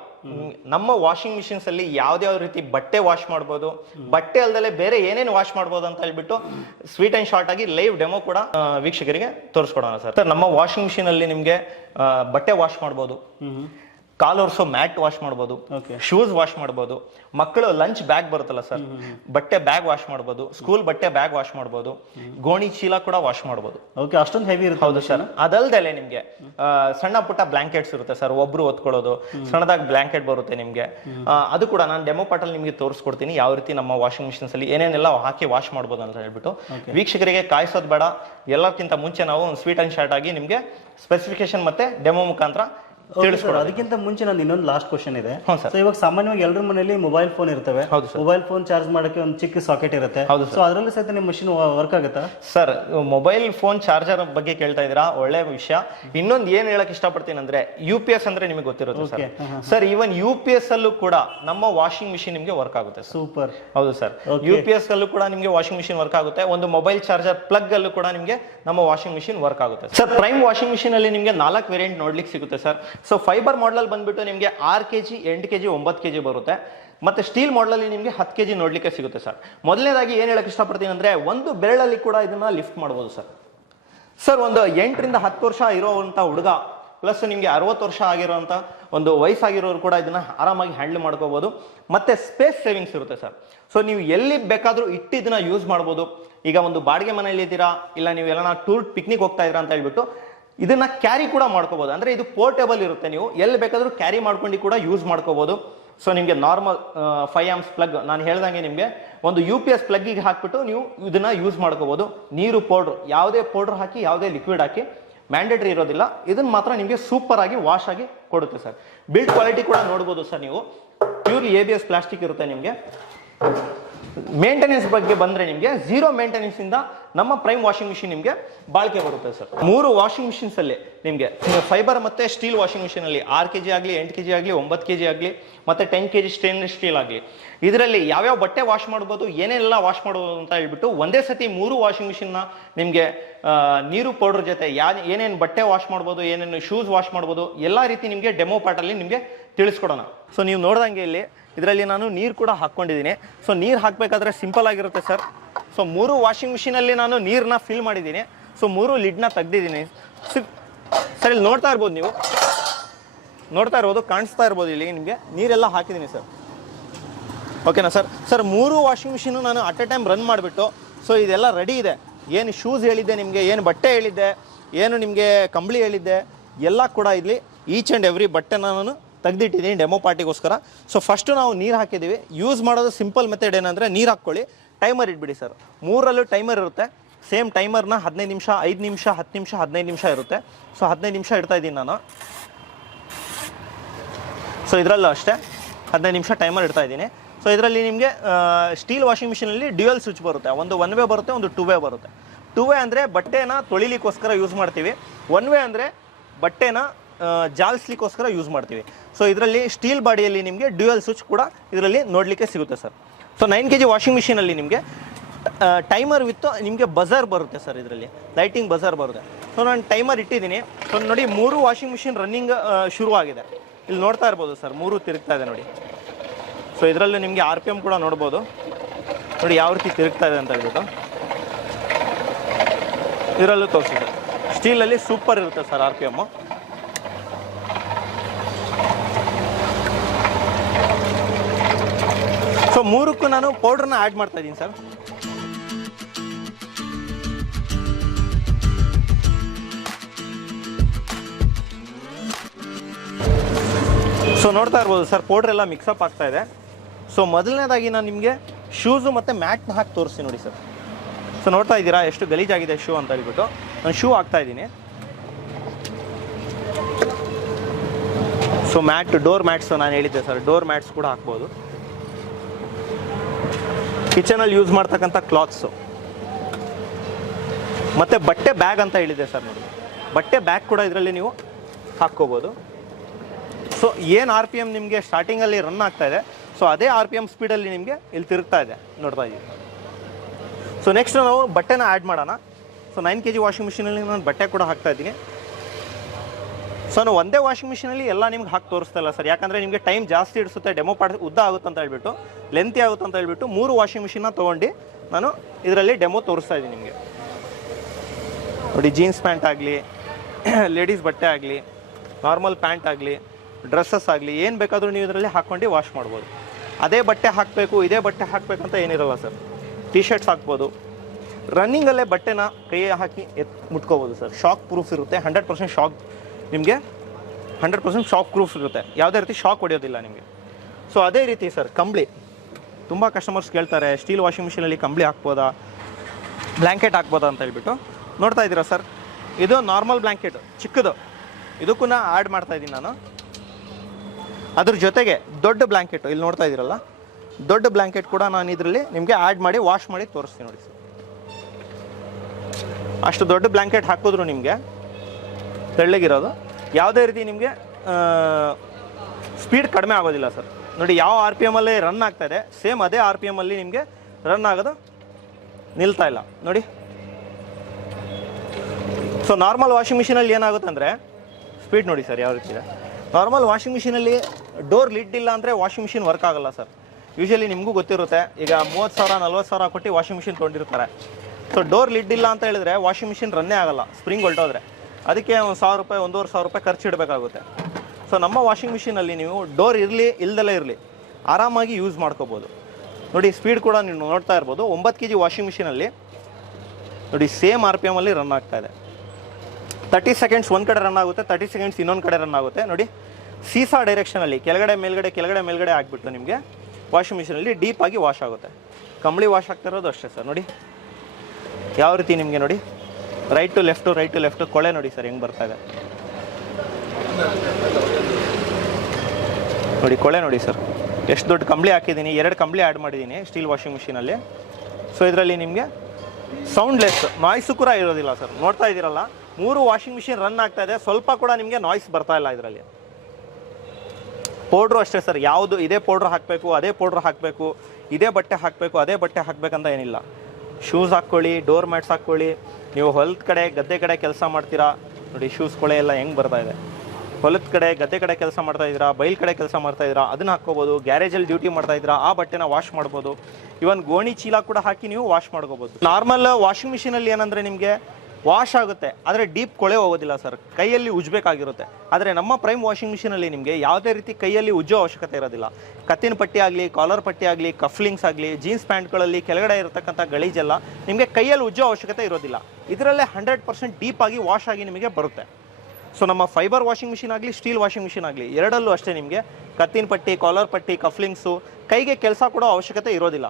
ನಮ್ಮ ವಾಷಿಂಗ್ ಮಿಷಿನ್ಸ್ ಅಲ್ಲಿ ಯಾವ್ದಾವ ರೀತಿ ಬಟ್ಟೆ ವಾಶ್ ಮಾಡ್ಬೋದು. ಬಟ್ಟೆ ಅಲ್ದಲೆ ಬೇರೆ ಏನೇನು ವಾಶ್ ಮಾಡ್ಬೋದು ಅಂತ ಹೇಳ್ಬಿಟ್ಟು ಸ್ವೀಟ್ ಅಂಡ್ ಶಾರ್ಟ್ ಆಗಿ ಲೈವ್ ಡೆಮೋ ಕೂಡ ವೀಕ್ಷಕರಿಗೆ ತೋರಿಸ್ಕೊಡೋಣ ಸರ್. ನಮ್ಮ ವಾಷಿಂಗ್ ಮಿಷಿನ್ ಅಲ್ಲಿ ನಿಮ್ಗೆ ಬಟ್ಟೆ ವಾಶ್ ಮಾಡ್ಬೋದು. ಕಾಲ್ ಒರೆಸೋ ಮ್ಯಾಟ್ ವಾಶ್ ಮಾಡ್ಬೋದು. ಶೂಸ್ ವಾಶ್ ಮಾಡ್ಬೋದು. ಮಕ್ಕಳು ಲಂಚ್ ಬ್ಯಾಗ್ ಬರುತ್ತಲ್ಲ ಸರ್? ಬಟ್ಟೆ ಬ್ಯಾಗ್ ವಾಶ್ ಮಾಡ್ಬೋದು. ಸ್ಕೂಲ್ ಬಟ್ಟೆ ಬ್ಯಾಗ್ ವಾಶ್ ಮಾಡ್ಬೋದು. ಗೋಣಿ ಚೀಲ ಕೂಡ ವಾಶ್ ಮಾಡ್ಬೋದು. ಓಕೆ ಅಷ್ಟೊಂದು ಹೆವಿ ಇರುತ್ತೆ ಹೌದು ಸರ್. ಅದಲ್ದಲೆ ನಿಮ್ಗೆ ಸಣ್ಣ ಪುಟ್ಟ ಬ್ಲಾಂಕೆಟ್ಸ್ ಇರುತ್ತೆ ಸರ್ ಒಬ್ರು ಹೊತ್ಕೊಳ್ಳೋದು. ಸಣ್ಣದಾಗಿ ಬ್ಲಾಂಕೆಟ್ ಬರುತ್ತೆ ನಿಮ್ಗೆ. ಅದು ಕೂಡ ನಾನು ಡೆಮೋ ಪಾಟಲ್ಲಿ ನಿಮ್ಗೆ ತೋರಿಸ್ಕೊಡ್ತೀನಿ. ಯಾವ ರೀತಿ ನಮ್ಮ ವಾಷಿಂಗ್ ಮಿಷಿನ್ಸ್ ಅಲ್ಲಿ ಏನೇನೆಲ್ಲ ಹಾಕಿ ವಾಶ್ ಮಾಡ್ಬೋದು ಅಂತ ಹೇಳ್ಬಿಟ್ಟು. ವೀಕ್ಷಕರಿಗೆ ಕಾಯಿಸೋದು ಬೇಡ. ಎಲ್ಲಕ್ಕಿಂತ ಮುಂಚೆ ನಾವು ಒಂದು ಸ್ವೀಟ್ ಅಂಡ್ ಶಾರ್ಟ್ ಆಗಿ ನಿಮ್ಗೆ ಸ್ಪೆಸಿಫಿಕೇಶನ್ ಮತ್ತೆ ಡೆಮೋ ಮುಖಾಂತರ. ತಿಳಿಸ್ಕೊಡೋದು. ಅದಕ್ಕಿಂತ ಮುಂಚೆ ನಾನು ಇನ್ನೊಂದು ಲಾಸ್ಟ್ ಕ್ವಶನ್ ಇದೆ. ಸೊ ಇವಾಗ ಸಾಮಾನ್ಯವಾಗಿ ಎಲ್ಲರ ಮನೆಯಲ್ಲಿ ಮೊಬೈಲ್ ಫೋನ್ ಇರ್ತವೆ. ಹೌದು ಮೊಬೈಲ್ ಫೋನ್ ಚಾರ್ಜ್ ಮಾಡಕ್ಕೆ ಒಂದು ಚಿಕ್ಕ ಸಾಕೆಟ್ ಇರುತ್ತೆ. ಹೌದು ಸೊ ಅದರಲ್ಲಿ ಸಹಿತ ನಿಮ್ಮ ಮಷಿನ್ ವರ್ಕ್ ಆಗುತ್ತಾ? ಸರ್ ಮೊಬೈಲ್ ಫೋನ್ ಚಾರ್ಜರ್ ಬಗ್ಗೆ ಕೇಳ್ತಾ ಇದ್ದೀರಾ? ಒಳ್ಳೆ ವಿಷಯ. ಇನ್ನೊಂದು ಏನ್ ಹೇಳಕ್ ಇಷ್ಟಪಡ್ತೀನಿ ಅಂದ್ರೆ ಯು ಪಿ ಎಸ್ ಅಂದ್ರೆ ನಿಮಗೆ ಗೊತ್ತಿರುತ್ತೆ sir sir even U P S ಅಲ್ಲೂ ಕೂಡ ನಮ್ಮ ವಾಷಿಂಗ್ ಮಿಷಿನ್ ನಿಮಗೆ ವರ್ಕ್ ಆಗುತ್ತೆ ಸೂಪರ್ ಹೌದು ಸರ್. ಯು ಪಿ ಎಸ್ ಅಲ್ಲೂ ಕೂಡ ನಿಮಗೆ ವಾಷಿಂಗ್ ಮಿಷಿನ್ ವರ್ಕ್ ಆಗುತ್ತೆ. ಒಂದು ಮೊಬೈಲ್ ಚಾರ್ಜರ್ ಪ್ಲಗ್ ಅಲ್ಲೂ ಕೂಡ ನಿಮಗೆ ನಮ್ಮ ವಾಷಿಂಗ್ ಮಿಷಿನ್ ವರ್ಕ್ ಆಗುತ್ತೆ ಸರ್ ಪ್ರೈಮ್ ವಾಷಿಂಗ್ ಮಿಷಿನ್ ಅಲ್ಲಿ ನಿಮಗೆ ನಾಲ್ಕು ವೇರಿಯಂಟ್ ನೋಡ್ಲಿಕ್ಕೆ ಸಿಗುತ್ತೆ ಸರ್ ಸೊ ಫೈಬರ್ ಮಾಡಲ್ ಬಂದ್ಬಿಟ್ಟು ನಿಮಗೆ ಆರು ಕೆ ಜಿ ಎಂಟು ಕೆ ಜಿ ಒಂಬತ್ತು ಕೆ ಜಿ ಬರುತ್ತೆ. ಮತ್ತೆ ಸ್ಟೀಲ್ ಮಾಡಲಲ್ಲಿ ನಿಮಗೆ ಹತ್ತು ಕೆ ಜಿ ನೋಡಲಿಕ್ಕೆ ಸಿಗುತ್ತೆ ಸರ್. ಮೊದಲನೇದಾಗಿ ಏನು ಹೇಳಕ್ಕೆ ಇಷ್ಟಪಡ್ತೀನಿ ಅಂದ್ರೆ ಒಂದು ಬೆರಳಲ್ಲಿ ಕೂಡ ಇದನ್ನ ಲಿಫ್ಟ್ ಮಾಡ್ಬೋದು ಸರ್. ಸರ್, ಒಂದು ಎಂಟರಿಂದ ಹತ್ತು ವರ್ಷ ಇರೋವಂಥ ಹುಡುಗ ಪ್ಲಸ್ ನಿಮಗೆ ಅರವತ್ತು ವರ್ಷ ಆಗಿರೋವಂಥ ಒಂದು ವಯಸ್ಸಾಗಿರೋರು ಕೂಡ ಇದನ್ನ ಆರಾಮಾಗಿ ಹ್ಯಾಂಡಲ್ ಮಾಡ್ಕೋಬೋದು. ಮತ್ತೆ ಸ್ಪೇಸ್ ಸೇವಿಂಗ್ಸ್ ಇರುತ್ತೆ ಸರ್. ಸೊ ನೀವು ಎಲ್ಲಿ ಬೇಕಾದರೂ ಇಟ್ಟು ಇದನ್ನ ಯೂಸ್ ಮಾಡ್ಬೋದು. ಈಗ ಒಂದು ಬಾಡಿಗೆ ಮನೆಯಲ್ಲಿ ಇದ್ದೀರಾ, ಇಲ್ಲ ನೀವು ಎಲ್ಲ ಟೂರ್ ಪಿಕ್ನಿಕ್ ಹೋಗ್ತಾ ಇದ್ದೀರಾ ಅಂತ ಹೇಳ್ಬಿಟ್ಟು ಇದನ್ನ ಕ್ಯಾರಿ ಕೂಡ ಮಾಡ್ಕೋಬಹುದು ಅಂದ್ರೆ ಇದು ಪೋರ್ಟೇಬಲ್ ಇರುತ್ತೆ ನೀವು. ಎಲ್ಲಿ ಬೇಕಾದರೂ ಕ್ಯಾರಿ ಮಾಡ್ಕೊಂಡು ಕೂಡ ಯೂಸ್ ಮಾಡ್ಕೋಬಹುದು ಸೊ ನಿಮಗೆ ನಾರ್ಮಲ್ ಫೈವ್ ಆಮ್ಸ್ ಪ್ಲಗ್ ನಾನು ಹೇಳ್ದಂಗೆ ನಿಮಗೆ ಒಂದು ಯು ಪಿ ಎಸ್ ಪ್ಲಗ್ಗಿಗೆ ಹಾಕ್ಬಿಟ್ಟು ನೀವು ಇದನ್ನ ಯೂಸ್ ಮಾಡ್ಕೋಬಹುದು ನೀರು ಪೌಡ್ರ್ ಯಾವುದೇ ಪೌಡ್ರ್ ಹಾಕಿ, ಯಾವುದೇ ಲಿಕ್ವಿಡ್ ಹಾಕಿ ಮ್ಯಾಂಡೇಟರಿ ಇರೋದಿಲ್ಲ. ಇದನ್ನ ಮಾತ್ರ ನಿಮಗೆ ಸೂಪರ್ ಆಗಿ ವಾಶ್ ಆಗಿ ಕೊಡುತ್ತೆ ಸರ್ ಬಿಲ್ಡ್ ಕ್ವಾಲಿಟಿ ಕೂಡ ನೋಡ್ಬೋದು ಸರ್ ನೀವು. Purely A B S plastic ಇರುತ್ತೆ ನಿಮಗೆ. ಮೇಂಟೆನೆನ್ಸ್ ಬಗ್ಗೆ ಬಂದರೆ ನಿಮಗೆ ಝೀರೋ ಮೇಂಟೆನೆನ್ಸಿಂದ ನಮ್ಮ ಪ್ರೈಮ್ ವಾಷಿಂಗ್ ಮಿಷಿನ್ ನಿಮಗೆ ಬಾಳಿಕೆ ಬರುತ್ತೆ ಸರ್ ಮೂರು ವಾಷಿಂಗ್ ಮಿಷಿನ್ಸಲ್ಲಿ ನಿಮಗೆ ಫೈಬರ್ ಮತ್ತು ಸ್ಟೀಲ್ ವಾಷಿಂಗ್ ಮಿಷಿನಲ್ಲಿ ಆರು ಕೆ ಜಿ ಆಗಲಿ, ಎಂಟು ಕೆ ಜಿ ಆಗಲಿ, ಒಂಬತ್ತು ಕೆ ಜಿ ಆಗಲಿ, ಮತ್ತು ten K G stainless steel ಆಗಲಿ. ಇದರಲ್ಲಿ ಯಾವ್ಯಾವ ಬಟ್ಟೆ ವಾಶ್ ಮಾಡ್ಬೋದು ಏನೆಲ್ಲ ವಾಶ್ ಮಾಡ್ಬೋದು ಅಂತ ಹೇಳ್ಬಿಟ್ಟು ಒಂದೇ ಸತಿ ಮೂರು ವಾಷಿಂಗ್ ಮಿಷಿನ್ನ ನಿಮಗೆ ನೀರು ಪೌಡರ್ ಜೊತೆ ಯಾ ಏನೇನು ಬಟ್ಟೆ ವಾಶ್ ಮಾಡ್ಬೋದು, ಏನೇನು ಶೂಸ್ ವಾಶ್ ಮಾಡ್ಬೋದು, ಎಲ್ಲ ರೀತಿ ನಿಮಗೆ ಡೆಮೋ ಪಾರ್ಟಲ್ಲಿ ನಿಮಗೆ ತಿಳಿಸ್ಕೊಡೋಣ. ಸೊ ನೀವು ನೋಡ್ದಂಗೆ ಇಲ್ಲಿ ಇದರಲ್ಲಿ ನಾನು ನೀರು ಕೂಡ ಹಾಕ್ಕೊಂಡಿದ್ದೀನಿ. ಸೊ ನೀರು ಹಾಕಬೇಕಾದ್ರೆ ಸಿಂಪಲ್ ಆಗಿರುತ್ತೆ ಸರ್ ಸೊ ಮೂರು ವಾಷಿಂಗ್ ಮಿಷಿನಲ್ಲಿ ನಾನು ನೀರನ್ನ ಫಿಲ್ ಮಾಡಿದ್ದೀನಿ. ಸೊ ಮೂರು ಲಿಡ್ನ ತೆಗ್ದಿದ್ದೀನಿ. ಸರ್ ಇಲ್ಲಿ ನೋಡ್ತಾ ಇರ್ಬೋದು ನೀವು. ನೋಡ್ತಾ ಇರ್ಬೋದು, ಕಾಣಿಸ್ತಾ ಇರ್ಬೋದು ಇಲ್ಲಿ ನಿಮಗೆ. ನೀರೆಲ್ಲ ಹಾಕಿದ್ದೀನಿ ಸರ್ ಓಕೆನಾ ಸರ್ ಸರ್ ಮೂರು ವಾಷಿಂಗ್ ಮಿಷಿನು ನಾನು ಅಟ್ ಎ ಟೈಮ್ ರನ್ ಮಾಡಿಬಿಟ್ಟು ಸೊ ಇದೆಲ್ಲ ರೆಡಿ ಇದೆ. ಏನು ಶೂಸ್ ಹೇಳಿದ್ದೆ ನಿಮಗೆ, ಏನು ಬಟ್ಟೆ ಹೇಳಿದ್ದೆ, ಏನು ನಿಮಗೆ ಕಂಬಳಿ ಹೇಳಿದ್ದೆ, ಎಲ್ಲ ಕೂಡ ಇಲ್ಲಿ ಈಚ್ ಆ್ಯಂಡ್ ಎವ್ರಿ ಬಟ್ಟೆನ ನಾನು ತೆಗೆದಿಟ್ಟಿದ್ದೀನಿ ಡೆಮೋ ಪಾರ್ಟಿಗೋಸ್ಕರ ಸೊ ಫಸ್ಟು ನಾವು ನೀರು ಹಾಕಿದ್ದೀವಿ. ಯೂಸ್ ಮಾಡೋದು ಸಿಂಪಲ್ ಮೆಥಡ್ ಏನಂದರೆ ನೀರು ಹಾಕ್ಕೊಳ್ಳಿ. ಟೈಮರ್ ಇಟ್ಬಿಡಿ ಸರ್ ಮೂರಲ್ಲೂ ಟೈಮರ್ ಇರುತ್ತೆ. ಸೇಮ್ ಟೈಮರ್ನ ಹದಿನೈದು ನಿಮಿಷ, ಐದು ನಿಮಿಷ, ಹತ್ತು ನಿಮಿಷ, ಹದಿನೈದು ನಿಮಿಷ ಇರುತ್ತೆ. ಸೊ ಹದಿನೈದು ನಿಮಿಷ ಇಡ್ತಾ ಇದ್ದೀನಿ ನಾನು. ಸೊ ಇದರಲ್ಲೂ ಅಷ್ಟೇ. ಹದಿನೈದು ನಿಮಿಷ ಟೈಮರ್ ಇಡ್ತಾ ಇದ್ದೀನಿ. ಸೊ ಇದರಲ್ಲಿ ನಿಮಗೆ ಸ್ಟೀಲ್ ವಾಷಿಂಗ್ ಮಿಷಿನಲ್ಲಿ ಡ್ಯೂಯಲ್ ಸ್ವಿಚ್ ಬರುತ್ತೆ. ಒಂದು ಒನ್ ವೇ ಬರುತ್ತೆ, ಒಂದು ಟೂ ವೇ ಬರುತ್ತೆ. ಟೂ ವೇ ಅಂದರೆ ಬಟ್ಟೆನ ತೊಳಿಲಿಕ್ಕೋಸ್ಕರ ಯೂಸ್ ಮಾಡ್ತೀವಿ. ಒನ್ ವೇ ಅಂದರೆ ಬಟ್ಟೆನ ಜಾಲಿಸ್ಲಿಕ್ಕೋಸ್ಕರ ಯೂಸ್ ಮಾಡ್ತೀವಿ. ಸೊ ಇದರಲ್ಲಿ ಸ್ಟೀಲ್ ಬಾಡಿಯಲ್ಲಿ ನಿಮಗೆ ಡ್ಯೂಯಲ್ ಸ್ವಿಚ್ ಕೂಡ ಇದರಲ್ಲಿ ನೋಡಲಿಕ್ಕೆ ಸಿಗುತ್ತೆ sir so nine K G washing ಮಿಷಿನಲ್ಲಿ ನಿಮಗೆ ಟೈಮರ್ ವಿತ್ತು ನಿಮಗೆ ಬಜಾರ್ ಬರುತ್ತೆ ಸರ್ ಇದರಲ್ಲಿ. ಲೈಟಿಂಗ್ ಬಜಾರ್ ಬರುತ್ತೆ. ಸೊ ನಾನು ಟೈಮರ್ ಇಟ್ಟಿದ್ದೀನಿ. ಸೊ ನೋಡಿ ಮೂರು ವಾಷಿಂಗ್ ಮಿಷಿನ್ ರನ್ನಿಂಗ್ ಶುರುವಾಗಿದೆ ಇಲ್ಲಿ ನೋಡ್ತಾ ಇರ್ಬೋದು ಸರ್ ಮೂರು ತಿರುಗ್ತಾ ಇದೆ ನೋಡಿ. ಸೊ ಇದರಲ್ಲೂ ನಿಮಗೆ ಆರ್ ಪಿ ಎಂ ಕೂಡ ನೋಡ್ಬೋದು. ನೋಡಿ ಯಾವ ರೀತಿ ತಿರುಗ್ತಾ ಇದೆ ಅಂತ ಹೇಳ್ಬಿಟ್ಟು. ಇದರಲ್ಲೂ ತೋರಿಸಿದೆ. ಸ್ಟೀಲಲ್ಲಿ ಸೂಪರ್ ಇರುತ್ತೆ ಸರ್ ಆರ್ ಪಿ ಎಮ್ಮು ಮೂರಕ್ಕೂ ನಾನು ಪೌಡ್ರನ್ನ ಆ್ಯಡ್ ಮಾಡ್ತಾ ಇದ್ದೀನಿ ಸರ್ ಸೊ ನೋಡ್ತಾ ಇರ್ಬೋದು ಸರ್ ಪೌಡ್ರ್ ಎಲ್ಲ ಮಿಕ್ಸಪ್ ಆಗ್ತಾ ಇದೆ. ಸೊ ಮೊದಲನೇದಾಗಿ ನಾನು ನಿಮಗೆ ಶೂಸು ಮತ್ತು ಮ್ಯಾಟ್ನ ಹಾಕಿ ತೋರಿಸ್ತೀನಿ ನೋಡಿ ಸರ್ ಸೊ ನೋಡ್ತಾ ಇದ್ದೀರಾ, ಎಷ್ಟು ಗಲೀಜಾಗಿದೆ ಶೂ ಅಂತ ಹೇಳ್ಬಿಟ್ಟು. ನಾನು ಶೂ ಹಾಕ್ತಾ ಇದ್ದೀನಿ. ಸೊ ಮ್ಯಾಟ್ ಡೋರ್ ಮ್ಯಾಟ್ಸು ನಾನು ಹೇಳಿದ್ದೆ ಸರ್ ಡೋರ್ ಮ್ಯಾಟ್ಸ್ ಕೂಡ ಹಾಕ್ಬೋದು. ಕಿಚನಲ್ಲಿ ಯೂಸ್ ಮಾಡ್ತಕ್ಕಂಥ ಕ್ಲಾತ್ಸು. ಮತ್ತು ಬಟ್ಟೆ ಬ್ಯಾಗ್ ಅಂತ ಹೇಳಿದೆ ಸರ್ ನೋಡಿ. ಬಟ್ಟೆ ಬ್ಯಾಗ್ ಕೂಡ ಇದರಲ್ಲಿ ನೀವು ಹಾಕ್ಕೋಬೋದು. ಸೊ, ಏನು ಆರ್ ಪಿ ಎಂ ನಿಮಗೆ ಸ್ಟಾರ್ಟಿಂಗಲ್ಲಿ ರನ್ ಆಗ್ತಾ ಇದೆ, ಸೊ ಅದೇ ಆರ್ ಪಿ ಎಂ ಸ್ಪೀಡಲ್ಲಿ ನಿಮಗೆ ಇಲ್ಲಿ ತಿರುಗ್ತಾ ಇದೆ, ನೋಡ್ತಾ ಇದ್ದೀವಿ ಸೊ ನೆಕ್ಸ್ಟ್ ನಾವು ಬಟ್ಟೆನ ಆ್ಯಡ್ ಮಾಡೋಣ. So nine K G washing ಮಿಷಿನಲ್ಲಿ ನಾನು ಬಟ್ಟೆ ಕೂಡ ಹಾಕ್ತಾ ಇದ್ದೀನಿ. ಸೊ ನಾನು ಒಂದೇ ವಾಷಿಂಗ್ ಮಿಷಿನಲ್ಲಿ ಎಲ್ಲ ನಿಮ್ಗೆ ಹಾಕಿ ತೋರಿಸ್ತಾ ಇಲ್ಲ ಸರ್. ಯಾಕಂದರೆ ನಿಮಗೆ ಟೈಮ್ ಜಾಸ್ತಿ ಇಡಿಸುತ್ತೆ ಡೆಮೋ ಪಾಡ್ ಉದ್ದ ಆಗುತ್ತೆ ಅಂತ ಹೇಳ್ಬಿಟ್ಟು ಲೆಂತಿ ಆಗುತ್ತೆ ಅಂತ ಹೇಳ್ಬಿಟ್ಟು ಮೂರು ವಾಷಿಂಗ್ ಮಿಷಿನ್ನ ತೊಗೊಂಡು ನಾನು ಇದರಲ್ಲಿ ಡೆಮೋ ತೋರಿಸ್ತಾ ಇದ್ದೀನಿ ನಿಮಗೆ. ನೋಡಿ ಜೀನ್ಸ್ ಪ್ಯಾಂಟ್ ಆಗಲಿ ಲೇಡೀಸ್ ಬಟ್ಟೆ ಆಗಲಿ ನಾರ್ಮಲ್ ಪ್ಯಾಂಟ್ ಆಗಲಿ ಡ್ರೆಸ್ಸಸ್ ಆಗಲಿ, ಏನು ಬೇಕಾದರೂ ನೀವು ಇದರಲ್ಲಿ ಹಾಕ್ಕೊಂಡು ವಾಶ್ ಮಾಡ್ಬೋದು. ಅದೇ ಬಟ್ಟೆ ಹಾಕಬೇಕು, ಇದೇ ಬಟ್ಟೆ ಹಾಕಬೇಕಂತ ಏನಿರಲ್ಲ ಸರ್. ಟಿ ಶರ್ಟ್ಸ್ ಹಾಕ್ಬೋದು ರನ್ನಿಂಗಲ್ಲೇ ಬಟ್ಟೆನ ಕೈ ಹಾಕಿ ಎತ್ ಮುಟ್ಕೋಬೋದು ಸರ್. ಶಾಕ್ ಪ್ರೂಫ್ ಇರುತ್ತೆ ಹಂಡ್ರೆಡ್ ಪರ್ಸೆಂಟ್ ಶಾಕ್ ನಿಮಗೆ ಹಂಡ್ರೆಡ್ ಪರ್ಸೆಂಟ್ ಶಾಕ್ ಪ್ರೂಫ್ ಇರುತ್ತೆ. ಯಾವುದೇ ರೀತಿ ಶಾಕ್ ಹೊಡೆಯೋದಿಲ್ಲ ನಿಮಗೆ. ಸೊ ಅದೇ ರೀತಿ ಸರ್ ಕಂಬಳಿ. ತುಂಬ ಕಸ್ಟಮರ್ಸ್ ಕೇಳ್ತಾರೆ ಸ್ಟೀಲ್ ವಾಷಿಂಗ್ ಮಿಷಿನಲ್ಲಿ ಕಂಬಳಿ ಹಾಕ್ಬೋದಾ? ಬ್ಲ್ಯಾಂಕೆಟ್ ಹಾಕ್ಬೋದಾ ಅಂತ ಹೇಳ್ಬಿಟ್ಟು. ನೋಡ್ತಾ ಇದ್ದೀರಾ ಸರ್ ಇದು ನಾರ್ಮಲ್ ಬ್ಲ್ಯಾಂಕೆಟ್ ಚಿಕ್ಕದು. ಇದಕ್ಕೂ ಆ್ಯಡ್ ಮಾಡ್ತಾ ಇದ್ದೀನಿ ನಾನು. ಅದ್ರ ಜೊತೆಗೆ ದೊಡ್ಡ ಬ್ಲ್ಯಾಂಕೆಟ್ ಇಲ್ಲಿ ನೋಡ್ತಾ ಇದ್ದೀರಲ್ಲ? ದೊಡ್ಡ ಬ್ಲ್ಯಾಂಕೆಟ್ ಕೂಡ ನಾನು ಇದರಲ್ಲಿ ನಿಮಗೆ ಆ್ಯಡ್ ಮಾಡಿ ವಾಶ್ ಮಾಡಿ ತೋರಿಸ್ತೀನಿ ನೋಡಿ ಸರ್ ಅಷ್ಟು ದೊಡ್ಡ ಬ್ಲ್ಯಾಂಕೆಟ್ ಹಾಕಿದ್ರು ನಿಮಗೆ ತೆಳ್ಳಗಿರೋದು. ಯಾವುದೇ ರೀತಿ ನಿಮಗೆ ಸ್ಪೀಡ್ ಕಡಿಮೆ ಆಗೋದಿಲ್ಲ ಸರ್. ನೋಡಿ, ಯಾವ ಆರ್ ಪಿ ಎಮ್ಮಲ್ಲಿ ರನ್ ಆಗ್ತಾ ಇದೆ ಸೇಮ್ ಅದೇ ಆರ್ ಪಿ ಎಮಲ್ಲಿ ನಿಮಗೆ ರನ್ ಆಗೋದು ನಿಲ್ತಾ ಇಲ್ಲ. ನೋಡಿ. ಸೊ ನಾರ್ಮಲ್ ವಾಷಿಂಗ್ ಮಿಷಿನಲ್ಲಿ ಏನಾಗುತ್ತೆ ಅಂದರೆ ಸ್ಪೀಡ್ ನೋಡಿ ಸರ್, ಯಾವ ರೀತಿ ಇದೆ. ನಾರ್ಮಲ್ ವಾಷಿಂಗ್ ಮಿಷಿನಲ್ಲಿ ಡೋರ್ ಲಿಡ್ ಇಲ್ಲ ಅಂದರೆ ವಾಷಿಂಗ್ ಮಿಷಿನ್ ವರ್ಕ್ ಆಗಲ್ಲ ಸರ್. ಯೂಶಲಿ ನಿಮಗೂ ಗೊತ್ತಿರುತ್ತೆ, ಈಗ ಮೂವತ್ತು ಸಾವಿರ, ನಲ್ವತ್ತು ಸಾವಿರ ಕೊಟ್ಟು ವಾಷಿಂಗ್ ಮಿಷಿನ್ ತೊಗೊಂಡಿರ್ತಾರೆ. ಸೊ ಡೋರ್ ಲಿಡ್ ಇಲ್ಲ ಅಂತ ಹೇಳಿದ್ರೆ ವಾಷಿಂಗ್ ಮಿಷಿನ್ ರನ್ನೇ ಆಗಲ್ಲ ಸ್ಪ್ರಿಂಗ್ ಹೊಲ್ಟೋದ್ರೆ. ಅದಕ್ಕೆ ಒಂದು ಸಾವಿರ ರೂಪಾಯಿ, ಒಂದೂವರೆ ಸಾವಿರ ರೂಪಾಯಿ ಖರ್ಚು ಇಡಬೇಕಾಗುತ್ತೆ. ಸೊ ನಮ್ಮ ವಾಷಿಂಗ್ ಮಿಷಿನಲ್ಲಿ ನೀವು ಡೋರ್ ಇರಲಿ ಇಲ್ದಲೇ ಇರಲಿ, ಆರಾಮಾಗಿ ಯೂಸ್ ಮಾಡ್ಕೋಬೋದು. ನೋಡಿ ಸ್ಪೀಡ್ ಕೂಡ ನೀವು ನೋಡ್ತಾ ಇರ್ಬೋದು. ಒಂಬತ್ತು ಕೆ ಜಿ ವಾಷಿಂಗ್ ಮಿಷಿನಲ್ಲಿ ನೋಡಿ ಸೇಮ್ ಆರ್ ಪಿ ಎಮಲ್ಲಿ ರನ್ ಆಗ್ತಾ ಇದೆ. ತರ್ಟಿ ಸೆಕೆಂಡ್ಸ್ ಒಂದು ಕಡೆ ರನ್ ಆಗುತ್ತೆ ತರ್ಟಿ ಸೆಕೆಂಡ್ಸ್ ಇನ್ನೊಂದು ಕಡೆ ರನ್ ಆಗುತ್ತೆ. ನೋಡಿ, ಸೀಸಾ ಡೈರೆಕ್ಷನಲ್ಲಿ ಕೆಳಗಡೆ, ಮೇಲ್ಗಡೆ ಕೆಳಗಡೆ, ಮೇಲ್ಗಡೆ ಆಗಿಬಿಟ್ಟು ನಿಮಗೆ ವಾಷಿಂಗ್ ಮಿಷಿನಲ್ಲಿ ಡೀಪಾಗಿ ವಾಶ್ ಆಗುತ್ತೆ. ಕಂಬಳಿ ವಾಶ್ ಆಗ್ತಾ ಇರೋದು ಅಷ್ಟೇ ಸರ್ ನೋಡಿ. ಯಾವ ರೀತಿ ನಿಮಗೆ ನೋಡಿ? Right to left right to left ಕೊಳೆ ನೋಡಿ ಸರ್ ಹೆಂಗೆ ಬರ್ತಾ ಇದೆ. ನೋಡಿ, ಕೊಳೆ ನೋಡಿ ಸರ್. ಎಷ್ಟು ದೊಡ್ಡ ಕಂಬಳಿ ಹಾಕಿದ್ದೀನಿ ಎರಡು ಕಂಬಳಿ ಆ್ಯಡ್ ಮಾಡಿದ್ದೀನಿ ಸ್ಟೀಲ್ ವಾಷಿಂಗ್ ಮಿಷಿನಲ್ಲಿ ಸೊ ಇದರಲ್ಲಿ ನಿಮಗೆ ಸೌಂಡ್ಲೆಸ್ ನಾಯ್ಸು ಕೂಡ ಇರೋದಿಲ್ಲ ಸರ್. ನೋಡ್ತಾ ಇದ್ದೀರಲ್ಲ, ಮೂರು ವಾಷಿಂಗ್ ಮಿಷಿನ್ ರನ್ ಆಗ್ತಾ ಇದೆ, ಸ್ವಲ್ಪ ಕೂಡ ನಿಮಗೆ ನಾಯ್ಸ್ ಬರ್ತಾ ಇಲ್ಲ ಇದರಲ್ಲಿ. ಪೌಡ್ರು ಅಷ್ಟೇ ಸರ್, ಯಾವುದು ಇದೇ ಪೌಡ್ರ್ ಹಾಕಬೇಕು, ಅದೇ ಪೌಡ್ರ್ ಹಾಕಬೇಕು, ಇದೇ ಬಟ್ಟೆ ಹಾಕಬೇಕು, ಅದೇ ಬಟ್ಟೆ ಹಾಕಬೇಕಂತ ಏನಿಲ್ಲ. ಶೂಸ್ ಹಾಕ್ಕೊಳ್ಳಿ ಡೋರ್ ಮ್ಯಾಟ್ಸ್ ಹಾಕ್ಕೊಳ್ಳಿ ನೀವು ಹೊಲದ ಕಡೆ, ಗದ್ದೆ ಕಡೆ ಕೆಲಸ ಮಾಡ್ತೀರಾ? ನೋಡಿ ಶೂಸ್ ಕೊಳೆ ಎಲ್ಲ ಹೆಂಗೆ ಬರ್ತಾ ಇದೆ. ಹೊಲದ ಕಡೆ, ಗದ್ದೆ ಕಡೆ ಕೆಲಸ ಮಾಡ್ತಾ ಇದ್ದೀರಾ? ಬೈಲ್ ಕಡೆ ಕೆಲಸ ಮಾಡ್ತಾ ಇದ್ದೀರಾ? ಅದನ್ನ ಹಾಕ್ಕೋಬೋದು. ಗ್ಯಾರೇಜಲ್ಲಿ ಡ್ಯೂಟಿ ಮಾಡ್ತಾ ಇದ್ದೀರಾ? ಆ ಬಟ್ಟೆನ ವಾಶ್ ಮಾಡ್ಬೋದು. ಇವನ್ ಗೋಣಿ ಚೀಲ ಕೂಡ ಹಾಕಿ ನೀವು ವಾಶ್ ಮಾಡ್ಕೋಬೋದು. ನಾರ್ಮಲ್ ವಾಷಿಂಗ್ ಮಿಷಿನಲ್ಲಿ ಏನಂದರೆ ನಿಮಗೆ ವಾಶ್ ಆಗುತ್ತೆ. ಆದರೆ ಡೀಪ್ ಕೊಳೆ ಹೋಗೋದಿಲ್ಲ ಸರ್ ಕೈಯಲ್ಲಿ ಉಜ್ಬೇಕಾಗಿರುತ್ತೆ ಆದರೆ ನಮ್ಮ ಪ್ರೈಮ್ ವಾಷಿಂಗ್ ಮಿಷಿನಲ್ಲಿ ನಿಮಗೆ ಯಾವುದೇ ರೀತಿ ಕೈಯಲ್ಲಿ ಉಜ್ಜೋ ಅವಶ್ಯಕತೆ ಇರೋದಿಲ್ಲ. ಕತ್ತಿನ ಪಟ್ಟಿ ಆಗಲಿ ಕಾಲರ್ ಪಟ್ಟಿ ಆಗಲಿ ಕಫ್ಲಿಂಗ್ಸ್ ಆಗಲಿ ಜೀನ್ಸ್ ಪ್ಯಾಂಟ್ಗಳಲ್ಲಿ ಕೆಳಗಡೆ ಇರತಕ್ಕಂಥ ಗಲೀಜೆಲ್ಲ ನಿಮಗೆ ಕೈಯಲ್ಲಿ ಉಜ್ಜೋ ಅವಶ್ಯಕತೆ ಇರೋದಿಲ್ಲ. ಇದರಲ್ಲೇ ಹಂಡ್ರೆಡ್ ಪರ್ಸೆಂಟ್ ಡೀಪ್ ಆಗಿ ವಾಶ್ ಆಗಿ ನಿಮಗೆ ಬರುತ್ತೆ. ಸೊ ನಮ್ಮ ಫೈಬರ್ ವಾಷಿಂಗ್ ಮಿಷಿನ್ ಆಗಲಿ ಸ್ಟೀಲ್ ವಾಷಿಂಗ್ ಮಿಷಿನ್ ಆಗಲಿ ಎರಡಲ್ಲೂ ಅಷ್ಟೇ ನಿಮಗೆ ಕತ್ತಿನ ಪಟ್ಟಿ ಕಾಲರ್ ಪಟ್ಟಿ ಕಫ್ಲಿಂಗ್ಸು ಕೈಗೆ ಕೆಲಸ ಕೊಡೋ ಅವಶ್ಯಕತೆ ಇರೋದಿಲ್ಲ.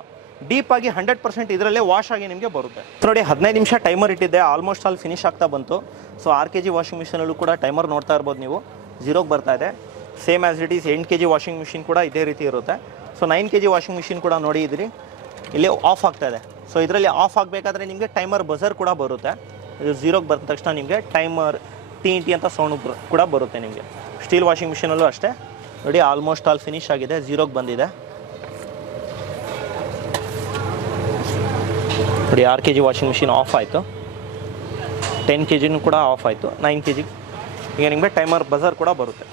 ಡೀಪ್ ಆಗಿ ಹಂಡ್ರೆಡ್ ಪರ್ಸೆಂಟ್ ಇದರಲ್ಲೇ ವಾಶ್ ಆಗಿ ನಿಮಗೆ ಬರುತ್ತೆ. ನೋಡಿ, ಹದಿನೈದು ನಿಮಿಷ ಟೈಮರ್ ಇಟ್ಟಿದ್ದೆ ಆಲ್ಮೋಸ್ಟ್ ಅಲ್ಲಿ ಫಿನಿಶ್ ಆಗ್ತಾ ಬಂತು. ಸೊ ಆರು ಕೆ ಜಿ ವಾಷಿಂಗ್ ಮಿಷಿನಲ್ಲೂ ಕೂಡ ಟೈಮರ್ ನೋಡ್ತಾ ಇರ್ಬೋದು ನೀವು. ಜೀರೋಗೆ ಬರ್ತಾ ಇದೆ. ಸೇಮ್ ಆ್ಯಸ್ ಇಟ್ ಈಸ್ ಎಂಟು ಕೆ ಜಿ ವಾಷಿಂಗ್ ಮಿಷಿನ್ ಕೂಡ ಇದೇ ರೀತಿ ಇರುತ್ತೆ. So nine K G washing machine ಕೂಡ ನೋಡಿ ಇದ್ರಿ. ಇಲ್ಲಿ ಆಫ್ ಆಗ್ತಾ ಇದೆ. ಸೊ ಇದರಲ್ಲಿ ಆಫ್ ಆಗಬೇಕಾದ್ರೆ ನಿಮಗೆ ಟೈಮರ್ ಬಜರ್ ಕೂಡ ಬರುತ್ತೆ. ಇದು ಝೀರೋಗೆ ಬಂದ ತಕ್ಷಣ ನಿಮಗೆ ಟೈಮರ್ ಟಿ ಟಿ ಅಂತ ಸೌಂಡ್ ಕೂಡ ಬರುತ್ತೆ ನಿಮಗೆ. ಸ್ಟೀಲ್ ವಾಷಿಂಗ್ ಮಿಷಿನಲ್ಲೂ ಅಷ್ಟೇ. ನೋಡಿ ಆಲ್ಮೋಸ್ಟ್ ಆಲ್ ಫಿನಿಶ್ ಆಗಿದೆ ಝೀರೋಗೆ ಬಂದಿದೆ. ನೋಡಿ ಆರು K G washing machine off ಆಯಿತು ಟೆನ್ ಕೆ ಜಿನೂ ಕೂಡ ಆಫ್ ಆಯಿತು ನೈನ್ ಕೆ ಜಿ ಈಗ ನಿಮಗೆ ಟೈಮರ್ ಬಜರ್ ಕೂಡ ಬರುತ್ತೆ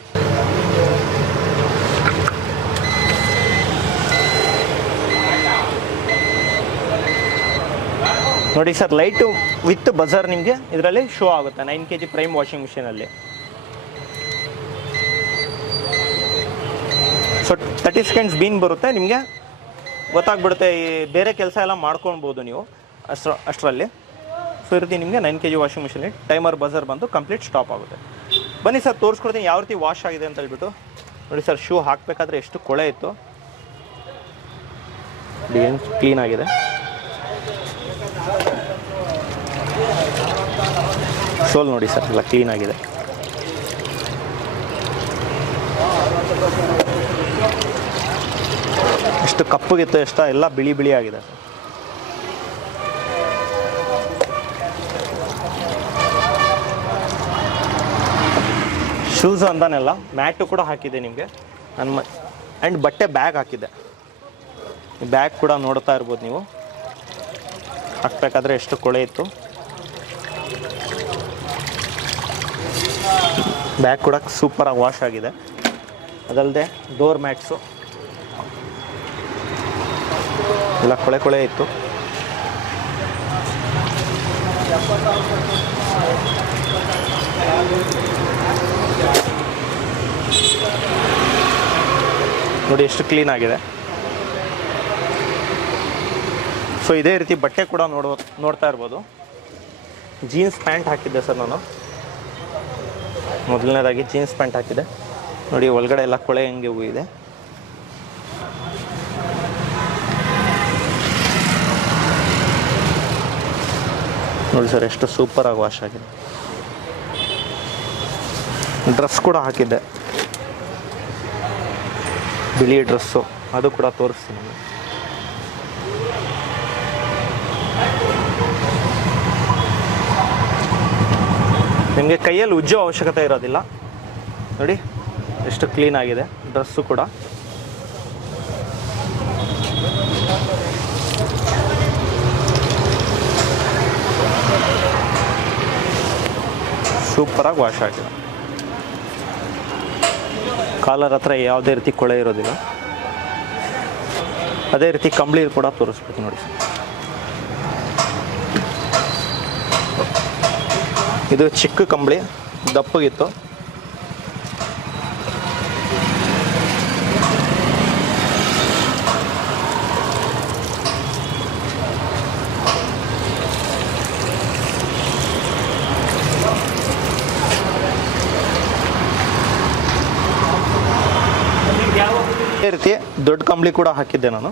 ನೋಡಿ ಸರ್ ಲೈಟು ವಿತ್ ಬಜರ್ ನಿಮಗೆ ಇದರಲ್ಲಿ ಶೋ ಆಗುತ್ತೆ. Nine K G prime washing ಮಿಷಿನಲ್ಲಿ so thirty seconds ಬೀನ್ ಬರುತ್ತೆ, ನಿಮಗೆ ಗೊತ್ತಾಗ್ಬಿಡುತ್ತೆ. ಈ ಬೇರೆ ಕೆಲಸ ಎಲ್ಲ ಮಾಡ್ಕೊಳ್ಬೋದು ನೀವು. ಅಷ್ಟರ ಅಷ್ಟರಲ್ಲಿ. ಸೊ ಈ ರೀತಿ ನಿಮಗೆ ನೈನ್ ಕೆ ಜಿ ವಾಷಿಂಗ್ ಮಿಷಿನಲ್ಲಿ ಟೈಮರ್ ಬಜರ್ ಬಂದು ಕಂಪ್ಲೀಟ್ ಸ್ಟಾಪ್ ಆಗುತ್ತೆ. ಬನ್ನಿ ಸರ್, ತೋರಿಸ್ಕೊಡ್ತೀನಿ ಯಾವ ರೀತಿ ವಾಶ್ ಆಗಿದೆ ಅಂತ ಹೇಳ್ಬಿಟ್ಟು. ನೋಡಿ ಸರ್ ಶೂ ಹಾಕಬೇಕಾದ್ರೆ ಎಷ್ಟು ಕೊಳೆ ಇತ್ತು. ಕ್ಲೀನ್ ಆಗಿದೆ. ಸೋಲ್ ನೋಡಿ ಸರ್, ಎಲ್ಲ ಕ್ಲೀನ್ ಆಗಿದೆ. ಎಷ್ಟು ಕಪ್ಪಗಿತ್ತು ಎಷ್ಟ ಎಲ್ಲ ಬಿಳಿ ಬಿಳಿ ಆಗಿದೆ. ಶೂಸ್ ಅಂತಾನೆಲ್ಲ. ಮ್ಯಾಟು ಕೂಡ ಹಾಕಿದೆ ನಿಮಗೆ. ನನ್ನ ಆ್ಯಂಡ್ ಬಟ್ಟೆ ಬ್ಯಾಗ್ ಹಾಕಿದೆ. ಬ್ಯಾಗ್ ಕೂಡ ನೋಡ್ತಾ ಇರ್ಬೋದು ನೀವು. ಹಾಕ್ಬೇಕಾದ್ರೆ ಎಷ್ಟು ಕೊಳೆ ಇತ್ತು. ಬ್ಯಾಗ್ ಕೂಡ ಸೂಪರಾಗಿ ವಾಶ್ ಆಗಿದೆ. ಅದಲ್ಲದೆ ಡೋರ್ ಮ್ಯಾಟ್ಸು ಎಲ್ಲ ಕೊಳೆ ಕೊಳೆ ಇತ್ತು. ನೋಡಿ ಎಷ್ಟು ಕ್ಲೀನ್ ಆಗಿದೆ. ಸೊ ಇದೇ ರೀತಿ ಬಟ್ಟೆ ಕೂಡ ನೋಡೋ ನೋಡ್ತಾ ಇರ್ಬೋದು. ಜೀನ್ಸ್ ಪ್ಯಾಂಟ್ ಹಾಕಿದ್ದೆ ಸರ್ ನಾನು. ಮೊದಲನೇದಾಗಿ ಜೀನ್ಸ್ ಪ್ಯಾಂಟ್ ಹಾಕಿದೆ ನೋಡಿ, ಒಳಗಡೆ ಎಲ್ಲ ಕೊಳೆ ಹೆಂಗೆ ಇದೆ ನೋಡಿ ಸರ್, ಎಷ್ಟು ಸೂಪರಾಗಿ ವಾಶ್ ಆಗಿದೆ. ಡ್ರೆಸ್ ಕೂಡ ಹಾಕಿದ್ದೆ. ಬಿಳಿ ಡ್ರೆಸ್ಸು ಅದು ಕೂಡ ತೋರಿಸ್ತೀನಿ ನಿಮಗೆ. ಕೈಯಲ್ಲಿ ಉಜ್ಜೋ ಅವಶ್ಯಕತೆ ಇರೋದಿಲ್ಲ. ನೋಡಿ, ಎಷ್ಟು ಕ್ಲೀನ್ ಆಗಿದೆ, ಡ್ರೆಸ್ಸು ಕೂಡ. ಸೂಪರಾಗಿ ವಾಶ್ ಆಗಿದೆ. ಕಾಲರ್ ಹತ್ರ ಯಾವುದೇ ರೀತಿ ಕೊಳೆ ಇರೋದಿಲ್ಲ. ಅದೇ ರೀತಿ ಕಂಬಳಿ ಕೂಡ ತೋರಿಸ್ಬೇಕು ನೋಡಿ. ಇದು ಚಿಕ್ಕ ಕಂಬಳಿ, ದಪ್ಪಗಿತ್ತು ಇದೇ ರೀತಿ ದೊಡ್ಡ ಕೂಡ ಹಾಕಿದ್ದೆ ನಾನು.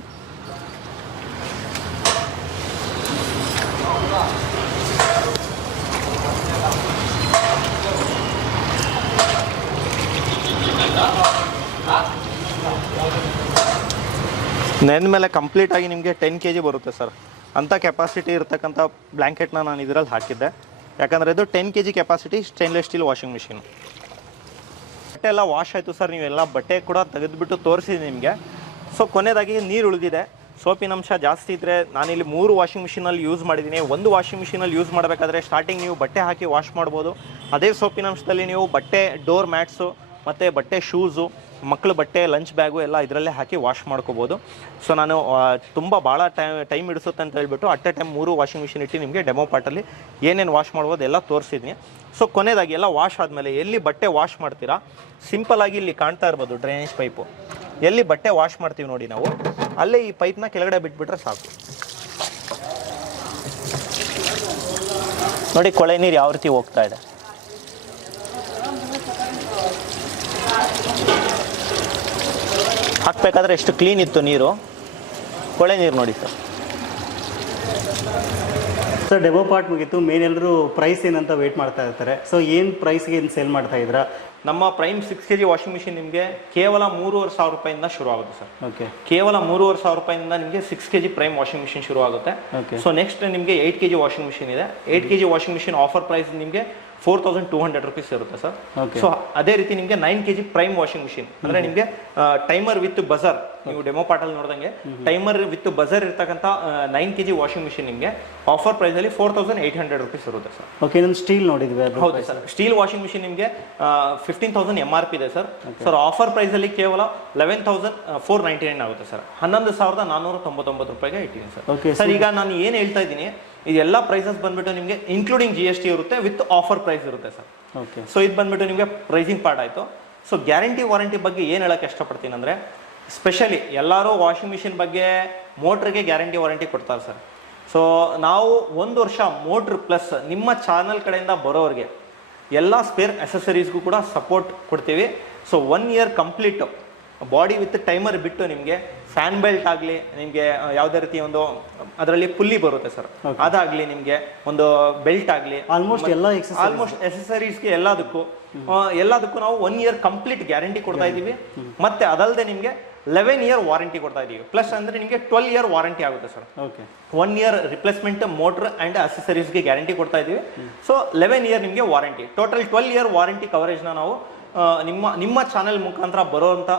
ಮೇಲೆ ಕಂಪ್ಲೀಟ್ ಆಗಿ ನಿಮಗೆ ಟೆನ್ ಕೆ ಜಿ ಬರುತ್ತೆ ಸರ್. ಅಂಥ ಕೆಪಾಸಿಟಿ ಇರ್ತಕ್ಕಂಥ ಬ್ಲ್ಯಾಂಕೆಟ್ನ ನಾನು ಇದರಲ್ಲಿ ಹಾಕಿದ್ದೆ. ಯಾಕಂದರೆ ಇದು ten K G capacity stainless steel washing machine ಬಟ್ಟೆ ಎಲ್ಲ ವಾಶ್ ಆಯಿತು ಸರ್, ನೀವೆಲ್ಲ ಬಟ್ಟೆ ಕೂಡ ತೆಗೆದುಬಿಟ್ಟು ತೋರಿಸಿದೆ ನಿಮಗೆ. ಸೊ ಕೊನೆಯದಾಗಿ ನೀರು ಉಳಿದಿದೆ. ಸೋಪಿನ ಅಂಶ ಜಾಸ್ತಿ ಇದ್ದರೆ ನಾನಿಲ್ಲಿ ಮೂರು ವಾಷಿಂಗ್ ಮಿಷಿನಲ್ಲಿ ಯೂಸ್ ಮಾಡಿದ್ದೀನಿ. ಒಂದು ವಾಷಿಂಗ್ ಮಿಷಿನಲ್ಲಿ ಯೂಸ್ ಮಾಡಬೇಕಾದ್ರೆ ಸ್ಟಾರ್ಟಿಂಗ್ ನೀವು ಬಟ್ಟೆ ಹಾಕಿ ವಾಶ್ ಮಾಡ್ಬೋದು. ಅದೇ ಸೋಪಿನ ಅಂಶದಲ್ಲಿ ನೀವು ಬಟ್ಟೆ ಡೋರ್ ಮ್ಯಾಟ್ಸು ಮತ್ತು ಬಟ್ಟೆ ಶೂಸು ಮಕ್ಕಳು ಬಟ್ಟೆ ಲಂಚ್ ಬ್ಯಾಗು ಎಲ್ಲ ಇದರಲ್ಲೇ ಹಾಕಿ ವಾಶ್ ಮಾಡ್ಕೋಬೋದು. ಸೊ ನಾನು ತುಂಬ ಭಾಳ ಟೈಮ್ ಟೈಮ್ ಹಿಡಿಸುತ್ತೆ ಅಂತ ಹೇಳ್ಬಿಟ್ಟು ಅಟ್ ಎ ಟೈಮ್ ಮೂರು ವಾಷಿಂಗ್ ಮಿಷಿನ್ ಇಟ್ಟು ನಿಮಗೆ ಡೆಮೋ ಪಾರ್ಟಲ್ಲಿ ಏನೇನು ವಾಶ್ ಮಾಡ್ಬೋದು ಎಲ್ಲ ತೋರಿಸಿದ್ದೀನಿ. ಸೊ ಕೊನೆಯದಾಗಿ ಎಲ್ಲ ವಾಶ್ ಆದಮೇಲೆ ಎಲ್ಲಿ ಬಟ್ಟೆ ವಾಶ್ ಮಾಡ್ತೀರಾ? ಸಿಂಪಲ್ ಆಗಿ ಇಲ್ಲಿ ಕಾಣ್ತಾ ಇರ್ಬೋದು ಡ್ರೈನೇಜ್ ಪೈಪು ಎಲ್ಲಿ ಬಟ್ಟೆ ವಾಶ್ ಮಾಡ್ತೀವಿ ನೋಡಿ ನಾವು, ಅಲ್ಲೇ ಈ ಪೈಪ್ನ ಕೆಳಗಡೆ ಬಿಟ್ಬಿಟ್ರೆ ಸಾಕು. ನೋಡಿ ಕೊಳೆ ನೀರು ಯಾವ ರೀತಿ ಹೋಗ್ತಾ ಇದೆ. ಹಾಕಬೇಕಾದ್ರೆ ಎಷ್ಟು ಕ್ಲೀನ್ ಇತ್ತು ನೀರು. ಕೊಳೆ ನೀರು ನೋಡಿ ಸರ್. ಸರ್ ಡೆಮೋ ಪಾರ್ಟ್ ಮುಗೀತು. ಮೇನ್ ಎಲ್ಲರೂ ಪ್ರೈಸ್ ಏನಂತ ವೇಟ್ ಮಾಡ್ತಾ ಇರ್ತಾರೆ. ಸೊ ಏನು ಪ್ರೈಸ್ಗೆ ಏನು ಸೇಲ್ ಮಾಡ್ತಾ ಇದ್ದೀರಾ ನಮ್ಮ prime six K G washing machine ನಿಮಗೆ ಕೇವಲ ಮೂರುವರೆ ಸಾವಿರ ರೂಪಾಯಿಂದ ಶುರು ಆಗುತ್ತೆ ಸರ್. ಓಕೆ ಕೇವಲ ಮೂರುವರೆ ಸಾವಿರ ರೂಪಾಯಿಂದ ನಿಮಗೆ six K G prime washing machine ಶುರು ಆಗುತ್ತೆ. ಸೊ ನೆಕ್ಸ್ಟ್ ನಿಮಗೆ eight K G washing machine ಇದೆ. Eight K G washing machine offer price ನಿಮಗೆ four thousand two hundred rupees ಇರುತ್ತೆ ಸರ್. ಸೊ ಅದೇ ರೀತಿ ನಿಮಗೆ nine K G prime washing machine ಅಂದ್ರೆ ನಿಮಗೆ ಟೈಮರ್ ವಿತ್ ಬಜರ್ ನೀವು ಡೆಮೋ ಪಾರ್ಟಲ್ ನೋಡಿದಂಗೆ ಟೈಮರ್ ವಿತ್ ಬಜರ್ ಇರ್ತಕ್ಕಂಥ nine K G washing machine ನಿಮಗೆ ಆಫರ್ ಪ್ರೈಸಲ್ಲಿ four thousand eight hundred rupees ಇರುತ್ತೆ ಸರ್. ಓಕೆ ನಮ್ಮ ಸ್ಟೀಲ್ ನೋಡಿದ್ವಿ ಹೌದು ಸರ್. ಸ್ಟೀಲ್ ವಾಷಿಂಗ್ ಮಿಷಿನ್ ನಿಮಗೆ fifteen thousand M R P ಇದೆ ಸರ್. ಸರ್ ಆಫರ್ ಪ್ರೈಸ್ ಅಲ್ಲಿ ಕೇವಲ eleven thousand four ninety nine ಆಗುತ್ತೆ ಸರ್. ಹನ್ನೊಂದು ಸಾವಿರದ ನಾನ್ನೂರ ತೊಂಬತ್ತೊಂಬತ್ತು ರೂಪಾಯಿಗೆ ಇಟ್ಟಿದ್ದೀನಿ ಸರ್. ಓಕೆ ಸರ್ ಈಗ ನಾನು ಏನು ಹೇಳ್ತಾ ಇದ್ದೀನಿ ಇದೆಲ್ಲ ಪ್ರೈಸಸ್ ಬಂದ್ಬಿಟ್ಟು ನಿಮಗೆ ಇನ್ಕ್ಲೂಡಿಂಗ್ ಜಿ ಎಸ್ ಟಿ ಇರುತ್ತೆ ವಿತ್ ಆಫರ್ ಪ್ರೈಸ್ ಇರುತ್ತೆ ಸರ್ ಓಕೆ ಸೊ ಇದು ಬಂದ್ಬಿಟ್ಟು ನಿಮಗೆ ಪ್ರೈಸಿಂಗ್ ಪಾರ್ಟ್ ಆಯಿತು. ಸೊ ಗ್ಯಾರಂಟಿ ವಾರಂಟಿ ಬಗ್ಗೆ ಏನು ಹೇಳಕ್ಕೆ ಇಷ್ಟಪಡ್ತೀನಿ ಅಂದರೆ ಸ್ಪೆಷಲಿ ಎಲ್ಲರೂ ವಾಷಿಂಗ್ ಮಿಷಿನ್ ಬಗ್ಗೆ ಮೋಟ್ರಿಗೆ ಗ್ಯಾರಂಟಿ ವಾರಂಟಿ ಕೊಡ್ತಾರೆ ಸರ್ ಸೊ ನಾವು ಒಂದು ವರ್ಷ ಮೋಟ್ರ್ ಪ್ಲಸ್ ನಿಮ್ಮ ಚಾನಲ್ ಕಡೆಯಿಂದ ಬರೋರಿಗೆ ಎಲ್ಲ ಸ್ಪೇರ್ ಅಸೆಸರೀಸ್ಗೂ ಕೂಡ ಸಪೋರ್ಟ್ ಕೊಡ್ತೀವಿ. So one year complete body with timer ಬಿಟ್ಟು ನಿಮಗೆ ಫ್ಯಾನ್ ಬೆಲ್ಟ್ ಆಗಲಿ ನಿಮಗೆ ಯಾವುದೇ ರೀತಿ ಒಂದು ಅದರಲ್ಲಿ ಪುಲ್ಲಿ ಬರುತ್ತೆ ಸರ್ ಅದಾಗಲಿ ನಿಮಗೆ ಒಂದು ಬೆಲ್ಟ್ ಆಗಲಿ. ಆಲ್ಮೋಸ್ಟ್ ಎಲ್ಲ ಆಲ್ಮೋಸ್ಟ್ ಎಸೆಸರೀಸ್ಗೆ ಎಲ್ಲದಕ್ಕೂ ಎಲ್ಲದಕ್ಕೂ ನಾವು ಒನ್ ಇಯರ್ ಕಂಪ್ಲೀಟ್ ಗ್ಯಾರಂಟಿ ಕೊಡ್ತಾ ಇದ್ದೀವಿ. ಮತ್ತೆ ಅದಲ್ಲದೆ ನಿಮಗೆ ಲೆವೆನ್ ಇಯರ್ ವಾರಂಟಿ ಕೊಡ್ತಾ ಇದ್ದೀವಿ. ಪ್ಲಸ್ ಅಂದ್ರೆ ನಿಮಗೆ ಟ್ವೆಲ್ ಇಯರ್ ವಾರಂಟಿ ಆಗುತ್ತೆ sir okay one year replacement motor and ಅಸೆಸರೀಸ್ಗೆ guarantee ಕೊಡ್ತಾ ಇದ್ದೀವಿ. ಸೊ ಲೆವೆನ್ ಇಯರ್ ನಿಮಗೆ warranty total twelve year warranty ಕವರೇಜ್ನ ನಾವು ನಿಮ್ಮ ನಿಮ್ಮ ಚಾನೆಲ್ ಮುಖಾಂತರ ಬರುವಂಥ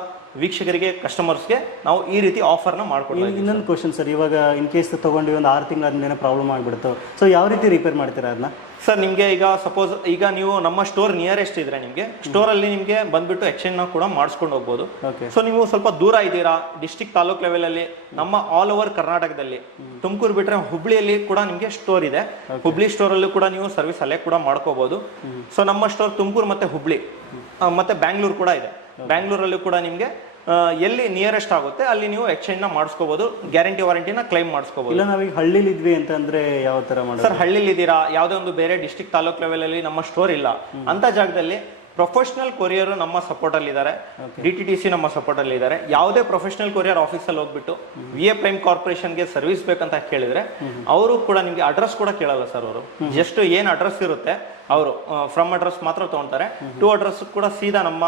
ವೀಕ್ಷಕರಿಗೆ ಕಸ್ಟಮರ್ಸ್ಗೆ ನಾವು ಈ ರೀತಿ ಆಫರ್ನ ಮಾಡ್ಕೊಡ್ತೀವಿ ಇನ್ನೊಂದು ಕ್ವಶನ್ ಸರ್ ಇವಾಗ ಇನ್ ಕೇಸ್ ತಗೊಂಡು ಒಂದು ಆರು ತಿಂಗಳು ಆದ್ಮೇಲೆ ಪ್ರಾಬ್ಲಮ್ ಆಗ್ಬಿಡ್ತು. ಸೊ ಯಾವ ರೀತಿ ರಿಪೇರ್ ಮಾಡ್ತೀರಾ ಅದನ್ನ ಸರ್ ನಿಮಗೆ ಈಗ ಸಪೋಸ್ ಈಗ ನೀವು ನಮ್ಮ ಸ್ಟೋರ್ ನಿಯರೆಸ್ಟ್ ಇದ್ರೆ ನಿಮಗೆ ಸ್ಟೋರಲ್ಲಿ ನಿಮಗೆ ಬಂದ್ಬಿಟ್ಟು ಎಕ್ಸ್ಚೇಂಜ್ನ ಕೂಡ ಮಾಡಿಸ್ಕೊಂಡು ಹೋಗ್ಬೋದು. ಓಕೆ ಸೊ ನೀವು ಸ್ವಲ್ಪ ದೂರ ಇದ್ದೀರಾ ಡಿಸ್ಟಿಕ್ ತಾಲೂಕ್ ಲೆವೆಲಲ್ಲಿ ನಮ್ಮ ಆಲ್ ಓವರ್ ಕರ್ನಾಟಕದಲ್ಲಿ ತುಮಕೂರು ಬಿಟ್ರೆ ಹುಬ್ಳಿಯಲ್ಲಿ ಕೂಡ ನಿಮಗೆ ಸ್ಟೋರ್ ಇದೆ. ಹುಬ್ಳಿ ಸ್ಟೋರಲ್ಲೂ ಕೂಡ ನೀವು ಸರ್ವಿಸ್ ಅಲ್ಲೇ ಕೂಡ ಮಾಡ್ಕೋಬಹುದು ಸೊ ನಮ್ಮ ಸ್ಟೋರ್ ತುಮಕೂರು ಮತ್ತೆ ಹುಬ್ಳಿ ಮತ್ತೆ ಬ್ಯಾಂಗ್ಳೂರ್ ಕೂಡ ಇದೆ. ಬ್ಯಾಂಗ್ಳೂರಲ್ಲೂ ಕೂಡ ನಿಮಗೆ ಎಲ್ಲಿ ನಿಯರೆಸ್ಟ್ ಆಗುತ್ತೆ ಅಲ್ಲಿ ನೀವು ಎಕ್ಸ್ಚೇಂಜ್ನ ಮಾಡಿಸ್ಕೋಬಹುದು ಗ್ಯಾರಂಟಿ ವಾರಂಟಿನ ಕ್ಲೈಮ್ ಮಾಡಿಸ್ಕೋಬಹುದು ಇಲ್ಲ ನಾವೀಗ ಹಳ್ಳಿಲಿ ಇದ್ವಿ ಅಂತಂದ್ರೆ ಯಾವ ತರ ಸರ್ ಹಳ್ಳಿಲಿ ಇದ್ದೀರಾ? ಯಾವುದೇ ಒಂದು ಬೇರೆ ಡಿಸ್ಟಿಕ್ ತಾಲೂಕ್ ಲೆವೆಲ್ ಅಲ್ಲಿ ನಮ್ಮ ಸ್ಟೋರ್ ಇಲ್ಲ. ಅಂತ ಜಾಗದಲ್ಲಿ ಪ್ರೊಫೆಷನಲ್ ಕೊರಿಯರ್ ನಮ್ಮ ಸಪೋರ್ಟ್ ಅಲ್ಲಿ ಇದ್ದಾರೆ. ಡಿ ಟಿ ಟಿ ಸಿ ನಮ್ಮ ಸಪೋರ್ಟ್ ಅಲ್ಲಿ ಇದ್ದಾರೆ. ಯಾವುದೇ ಪ್ರೊಫೆಷನಲ್ ಕೊರಿಯರ್ ಆಫೀಸಲ್ಲಿ ಹೋಗ್ಬಿಟ್ಟು ವಿ ಎ ಪ್ರೈಮ್ ಕಾರ್ಪೊರೇಷನ್ಗೆ ಸರ್ವಿಸ್ ಬೇಕಂತ ಕೇಳಿದ್ರೆ ಅವರು ಕೂಡ ನಿಮಗೆ ಅಡ್ರೆಸ್ ಕೂಡ ಕೇಳಲ್ಲ ಸರ್ ಅವರು. ಜಸ್ಟ್ ಏನ್ ಅಡ್ರೆಸ್ ಇರುತ್ತೆ ಅವರು ಫ್ರಮ್ ಅಡ್ರೆಸ್ ಮಾತ್ರ ತಗೊಂತಾರೆ. ಟು ಅಡ್ರೆಸ್ ಕೂಡ ಸೀದಾ ನಮ್ಮ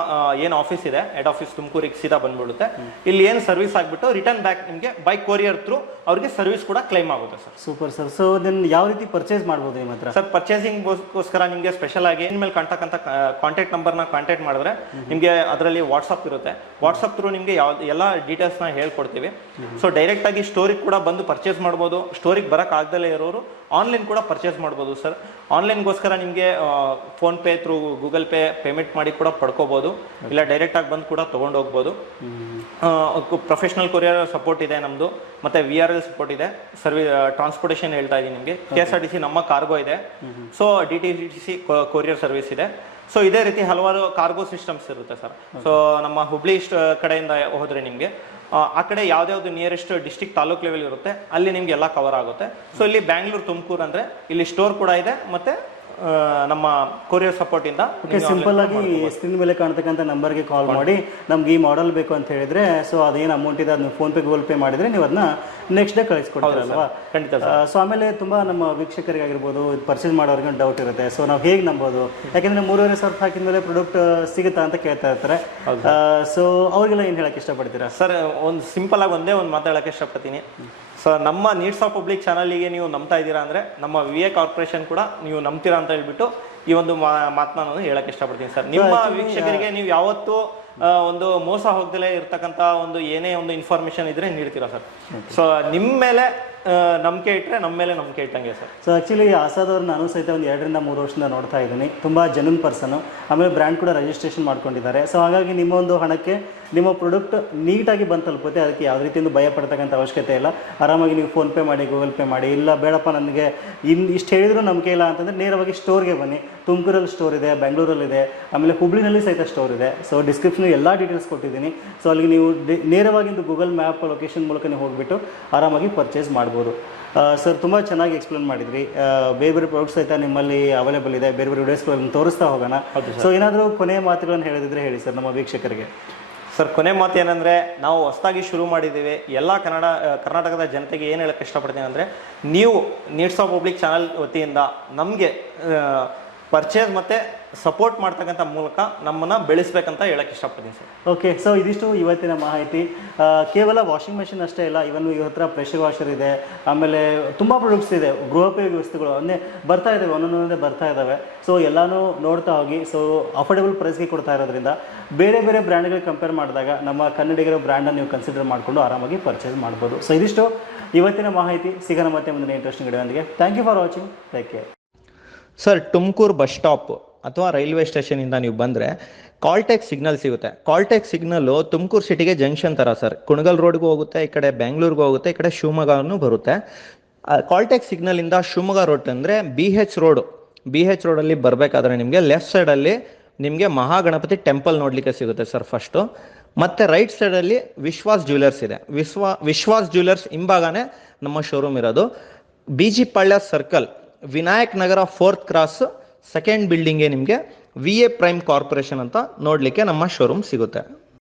ಏನು ಆಫೀಸ್ ಇದೆ ಹೆಡ್ ಆಫೀಸ್ ತುಮಕೂರಿಗೆ ಸೀದಾ ಬಂದ್ಬಿಡುತ್ತೆ. ಇಲ್ಲಿ ಏನು ಸರ್ವಿಸ್ ಆಗ್ಬಿಟ್ಟು ರಿಟರ್ನ್ ಬ್ಯಾಕ್ ನಿಮಗೆ ಬೈ ಕೊರಿಯರ್ ಥ್ರೂ ಅವ್ರಿಗೆ ಸರ್ವಿಸ್ ಕೂಡ ಕ್ಲೈಮ್ ಆಗುತ್ತೆ sir. Super sir so then ಯಾವ ರೀತಿ ಪರ್ಚೇಸ್ ಮಾಡ್ಬೋದು ನಿಮ್ಮ ಹತ್ರ? ಸರ್ ಪರ್ಚೇಸಿಂಗ್ ಗೋಸ್ಕರ ನಿಮಗೆ ಸ್ಪೆಷಲ್ ಆಗಿ ಮೇಲೆ ಕಾಂಟ್ಯಾಕ್ಟ್ ನಂಬರ್ ಕಾಂಟ್ಯಾಕ್ಟ್ ನಂಬರ್ನ ಕಾಂಟ್ಯಾಕ್ಟ್ ಮಾಡಿದ್ರೆ ನಿಮಗೆ ಅದರಲ್ಲಿ ವಾಟ್ಸಪ್ ಇರುತ್ತೆ. ವಾಟ್ಸಪ್ ಥ್ರೂ ನಿಮಗೆ ಯಾವ ಎಲ್ಲ ಡೀಟೇಲ್ಸ್ನ ಹೇಳ್ಕೊಡ್ತೀವಿ. ಸೊ ಡೈರೆಕ್ಟ್ ಆಗಿ ಸ್ಟೋರಿಗೆ ಕೂಡ ಬಂದು ಪರ್ಚೇಸ್ ಮಾಡ್ಬೋದು. ಸ್ಟೋರಿಗೆ ಬರಕ್ ಆಗ್ದಲೇ ಇರೋರು ಆನ್ಲೈನ್ ಕೂಡ ಪರ್ಚೇಸ್ ಮಾಡ್ಬೋದು ಸರ್. ಆನ್ಲೈನ್ಗೋಸ್ಕರ ನಿಮಗೆ PhonePe through Google Pay payment ಮಾಡಿ ಕೂಡ ಪಡ್ಕೋಬೋದು. ಇಲ್ಲ ಡೈರೆಕ್ಟ್ ಆಗಿ ಬಂದು ಕೂಡ ತೊಗೊಂಡು ಹೋಗ್ಬೋದು. ಪ್ರೊಫೆಷನಲ್ ಕೊರಿಯರ್ ಸಪೋರ್ಟ್ ಇದೆ ನಮ್ಮದು ಮತ್ತೆ ವಿ ಆರ್ ಎಲ್ ಸಪೋರ್ಟ್ ಇದೆ. ಸರ್ವಿ ಟ್ರಾನ್ಸ್ಪೋರ್ಟೇಷನ್ ಹೇಳ್ತಾ ಇದ್ದೀನಿ ನಿಮಗೆ. K S R T C ನಮ್ಮ ಕಾರ್ಗೋ ಇದೆ. So D T T C courier service ಇದೆ. ಸೊ ಇದೇ ರೀತಿ ಹಲವಾರು ಕಾರ್ಗೋ ಸಿಸ್ಟಮ್ಸ್ ಇರುತ್ತೆ ಸರ್. ಸೊ ನಮ್ಮ ಹುಬ್ಳಿ ಕಡೆಯಿಂದ ಹೋದ್ರೆ ನಿಮಗೆ. ಆ ಕಡೆ ಯಾವ್ದಾವ್ದು ನಿಯರೆಸ್ಟ್ ಡಿಸ್ಟಿಕ್ ತಾಲೂಕ್ ಲೆವೆಲ್ ಇರುತ್ತೆ ಅಲ್ಲಿ ನಿಮ್ಗೆ ಎಲ್ಲ ಕವರ್ ಆಗುತ್ತೆ. ಸೊ ಇಲ್ಲಿ ಬ್ಯಾಂಗ್ಳೂರ್ ತುಮಕೂರು ಅಂದ್ರೆ ಇಲ್ಲಿ ಸ್ಟೋರ್ ಕೂಡ ಇದೆ. ಮತ್ತೆ ನಮ್ಮ ಕೊರಿಯರ್ ಸಪೋರ್ಟ್ ಇಂದ ಓಕೆ ಸಿಂಪಲ್ ಆಗಿ ಸ್ಕ್ರೀನ್ ಮೇಲೆ ಕಾಣ್ತಕ್ಕಂಥ ನಂಬರ್ಗೆ ಕಾಲ್ ಮಾಡಿ. ನಮ್ಗೆ ಈ ಮಾಡೆಲ್ ಬೇಕು ಅಂತ ಹೇಳಿದ್ರೆ ಸೊ ಅದೇನು ಅಮೌಂಟ್ ಇದೆ ಅದನ್ನ ಫೋನ್ ಪೇ ಗೂಗಲ್ ಪೇ ಮಾಡಿದ್ರೆ ನೀವು ಅದನ್ನ ನೆಕ್ಸ್ಟ್ ಡೇ ಕಳಿಸ್ಕೊಡ್ತೀರಲ್ವಾ? ಖಂಡಿತ ಸೊ ಆಮೇಲೆ ತುಂಬಾ ನಮ್ಮ ವೀಕ್ಷಕರಿಗೆ ವೀಕ್ಷಕರಿಗಾಗಿರ್ಬೋದು ಪರ್ಚೇಸ್ ಮಾಡೋರಿಗೆ ಡೌಟ್ ಇರುತ್ತೆ. ಸೊ ನಾವು ಹೇಗೆ ನಂಬೋದು? ಯಾಕಂದ್ರೆ ಮೂರುವರೆ ಸಾವಿರ ಹಾಕಿದ ಮೇಲೆ ಪ್ರಾಡಕ್ಟ್ ಸಿಗುತ್ತಾ ಅಂತ ಕೇಳ್ತಾ ಇರ್ತಾರೆ. ಸೊ ಅವ್ರಿಗೆಲ್ಲ ಏನು ಹೇಳಕ್ ಇಷ್ಟಪಡ್ತೀರಾ? ಸರ್ ಒಂದು ಸಿಂಪಲ್ ಆಗಿ ಒಂದೇ ಒಂದು ಮಾತಾಡಕ್ಕೆ ಇಷ್ಟಪಡ್ತೀನಿ. ಸೊ ನಮ್ಮ ನೀಡ್ಸ್ ಆಫ್ ಪಬ್ಲಿಕ್ ಚಾನಲಿಗೆ ನೀವು ನಂಬ್ತಾ ಇದ್ದೀರಾ ಅಂದ್ರೆ ನಮ್ಮ ವಿ ಎ ಕಾರ್ಪೊರೇಷನ್ ಕೂಡ ನೀವು ನಂಬ್ತೀರಾ ಅಂತ ಹೇಳ್ಬಿಟ್ಟು ಈ ಒಂದು ಮಾತನ್ನ ನಾನು ಹೇಳಕ್ ಇಷ್ಟಪಡ್ತೀನಿ ಸರ್. ನಿಮ್ಮ ವೀಕ್ಷಕರಿಗೆ ನೀವು ಯಾವತ್ತು ಒಂದು ಮೋಸ ಹೋಗ್ದಲೇ ಇರ್ತಕ್ಕಂಥ ಒಂದು ಏನೇ ಒಂದು ಇನ್ಫಾರ್ಮೇಶನ್ ಇದ್ರೆ ನೀಡ್ತೀರಾ ಸರ್? ಸೊ ನಿಮ್ಮ ಮೇಲೆ ನಂಬಿಕೆ ಇಟ್ಟರೆ ನಮ್ಮ ಮೇಲೆ ನಂಬಿಕೆ ಇಟ್ಟಂಗೆ ಸರ್. ಸೊ ಆ್ಯಕ್ಚುಲಿ ಆಸಾದ್ ಅವ್ರು ನಾನು ಸಹಿತ ಒಂದು ಎರಡರಿಂದ ಮೂರು ವರ್ಷದಿಂದ ನೋಡ್ತಾ ಇದ್ದೀನಿ. ತುಂಬ ಜನನ್ ಪರ್ಸನು ಆಮೇಲೆ ಬ್ರ್ಯಾಂಡ್ ಕೂಡ ರಿಜಿಸ್ಟ್ರೇಷನ್ ಮಾಡ್ಕೊಂಡಿದ್ದಾರೆ. ಸೊ ಹಾಗಾಗಿ ನಿಮ್ಮ ಒಂದು ಹಣಕ್ಕೆ ನಿಮ್ಮ ಪ್ರಾಡಕ್ಟ್ ನೀಟಾಗಿ ಬಂದು ತಲುಪುತ್ತೆ ಅದಕ್ಕೆ ಯಾವ ರೀತಿಯಿಂದ ಭಯ ಪಡ್ತಕ್ಕಂಥ ಅವಶ್ಯಕತೆ ಇಲ್ಲ. ಆರಾಮಾಗಿ ನೀವು ಫೋನ್ಪೇ ಮಾಡಿ ಗೂಗಲ್ ಪೇ ಮಾಡಿ ಇಲ್ಲ ಬೇಡಪ್ಪ ನನಗೆ ಇನ್ನು ಇಷ್ಟು ಹೇಳಿದರೂ ನಂಬಿಕೆ ಇಲ್ಲ ಅಂತಂದರೆ ನೇರವಾಗಿ ಸ್ಟೋರ್ಗೆ ಬನ್ನಿ. ತುಮಕೂರಲ್ಲಿ ಸ್ಟೋರ್ ಇದೆ ಬೆಂಗಳೂರಲ್ಲಿದೆ ಆಮೇಲೆ ಹುಬ್ಳಿನಲ್ಲಿ ಸಹಿತ ಸ್ಟೋರ್ ಇದೆ. ಸೊ ಡಿಸ್ಕ್ರಿಪ್ಷನ್ ಎಲ್ಲ ಡೀಟೇಲ್ಸ್ ಕೊಟ್ಟಿದ್ದೀನಿ. ಸೊ ಅಲ್ಲಿಗೆ ನೀವು ಡಿ- ನೇರವಾಗಿ ಗೂಗಲ್ ಮ್ಯಾಪ್ ಲೊಕೇಶನ್ ಮೂಲಕ ನೀವು ಹೋಗಿಬಿಟ್ಟು ಆರಾಮಾಗಿ ಪರ್ಚೇಸ್ ಮಾಡ್ಬೋದು. ಸರ್ ತುಂಬ ಚೆನ್ನಾಗಿ ಎಕ್ಸ್ಪ್ಲೇನ್ ಮಾಡಿದ್ರಿ. ಬೇರೆ ಬೇರೆ ಪ್ರಾಡಕ್ಟ್ಸ್ ಸಹಿತ ನಿಮ್ಮಲ್ಲಿ ಅವೈಲೇಬಲ್ ಇದೆ. ಬೇರೆ ಬೇರೆ ವಿಡಿಯೋಸ್ಗಳನ್ನು ತೋರಿಸ್ತಾ ಹೋಗೋಣ. ಸೊ ಏನಾದರೂ ಕೊನೆಯ ಮಾತುಗಳನ್ನು ಹೇಳಿದ್ರೆ ಹೇಳಿ ಸರ್ ನಮ್ಮ ವೀಕ್ಷಕರಿಗೆ. ಸರ್, ಕೊನೆ ಮಾತು ಏನಂದ್ರೆ, ನಾವು ಹೊಸದಾಗಿ ಶುರು ಮಾಡಿದ್ದೀವಿ. ಎಲ್ಲ ಕನ್ನಡ, ಕರ್ನಾಟಕದ ಜನತೆಗೆ ಏನು ಹೇಳಕ್ಕೆ ಇಷ್ಟಪಡ್ತೀನಿ ಅಂದರೆ, ನೀವು ನೀಡ್ಸ್ ಆಫ್ ಪಬ್ಲಿಕ್ ಚಾನಲ್ ವತಿಯಿಂದ ನಮಗೆ ಪರ್ಚೇಸ್ ಮತ್ತೆ ಸಪೋರ್ಟ್ ಮಾಡ್ತಕ್ಕಂಥ ಮೂಲಕ ನಮ್ಮನ್ನು ಬೆಳೆಸ್ಬೇಕಂತ ಹೇಳಕ್ಕೆ ಇಷ್ಟಪಡ್ತೀನಿ ಸರ್. ಓಕೆ ಸೊ ಇದಿಷ್ಟು ಇವತ್ತಿನ ಮಾಹಿತಿ. ಕೇವಲ ವಾಷಿಂಗ್ ಮೆಷಿನ್ ಅಷ್ಟೇ ಇಲ್ಲ ಇವನ್ ಇವ್ರ ಹತ್ರ ಪ್ರೆಷರ್ ವಾಷರ್ ಇದೆ, ಆಮೇಲೆ ತುಂಬ ಪ್ರಾಡಕ್ಟ್ಸ್ ಇದೆ ಗೃಹೋಪಯೋಗಿ ವಸ್ತುಗಳು ಅಂದ್ರೆ ಬರ್ತಾ ಇದ್ದಾವೆ ಒಂದೊಂದೊಂದೇ ಬರ್ತಾ ಇದ್ದಾವೆ ಸೊ ಎಲ್ಲನೂ ನೋಡ್ತಾ ಹೋಗಿ ಸೊ ಅಫೋರ್ಡೆಬಲ್ ಪ್ರೈಸ್ಗೆ ಕೊಡ್ತಾ ಇರೋದ್ರಿಂದ ಬೇರೆ ಬೇರೆ ಬ್ರ್ಯಾಂಡ್ಗಳಿಗೆ ಕಂಪೇರ್ ಮಾಡಿದಾಗ ನಮ್ಮ ಕನ್ನಡಿಗರ ಬ್ರ್ಯಾಂಡನ್ನು ನೀವು ಕನ್ಸಿಡರ್ ಮಾಡಿಕೊಂಡು ಆರಾಮಾಗಿ ಪರ್ಚೇಸ್ ಮಾಡ್ಬೋದು. ಸೊ ಇದಿಷ್ಟು ಇವತ್ತಿನ ಮಾಹಿತಿ. ಸಿಗೋಣ ಮತ್ತೆ ಮುಂದಿನ interesting ವಿಡಿಯೋಂದಿಗೆ thank you for watching take care sir, Tumakuru bus stop ಅಥವಾ ರೈಲ್ವೆ ಸ್ಟೇಷನಿಂದ ನೀವು ಬಂದರೆ ಕಾಲ್ಟೆಕ್ ಸಿಗ್ನಲ್ ಸಿಗುತ್ತೆ. ಕಾಲ್ಟೆಕ್ ಸಿಗ್ನಲ್ಲು ತುಮಕೂರು ಸಿಟಿಗೆ ಜಂಕ್ಷನ್ ಥರ ಸರ್. ಕುಣಗಲ್ ರೋಡ್ಗೂ ಹೋಗುತ್ತೆ, ಈ ಕಡೆ ಬೆಂಗಳೂರಿಗೂ ಹೋಗುತ್ತೆ, ಈ ಕಡೆ ಶಿವಮೊಗ್ಗನೂ ಬರುತ್ತೆ. ಕಾಲ್ಟೆಕ್ ಸಿಗ್ನಲಿಂದ ಶಿವಮೊಗ್ಗ ರೋಡ್ ಅಂದರೆ B H road B H ರೋಡಲ್ಲಿ ಬರಬೇಕಾದ್ರೆ ನಿಮಗೆ ಲೆಫ್ಟ್ ಸೈಡಲ್ಲಿ ನಿಮಗೆ ಮಹಾಗಣಪತಿ ಟೆಂಪಲ್ ನೋಡಲಿಕ್ಕೆ ಸಿಗುತ್ತೆ ಸರ್ ಫಸ್ಟು ಮತ್ತು ರೈಟ್ ಸೈಡಲ್ಲಿ ವಿಶ್ವಾಸ್ ಜ್ಯುವೆಲರ್ಸ್ ಇದೆ. ವಿಶ್ವಾ, ವಿಶ್ವಾಸ್ ಜ್ಯುವೆಲರ್ಸ್ ಹಿಂಭಾಗನೇ ನಮ್ಮ ಶೋರೂಮ್ ಇರೋದು. B G Palya circle Vinayak Nagar fourth cross second ಬಿಲ್ಡಿಂಗ್ಗೆ ನಿಮಗೆ ವಿ ಎ ಪ್ರೈಮ್ ಕಾರ್ಪೊರೇಷನ್ ಅಂತ ನೋಡಲಿಕ್ಕೆ ನಮ್ಮ ಶೋರೂಮ್ ಸಿಗುತ್ತೆ.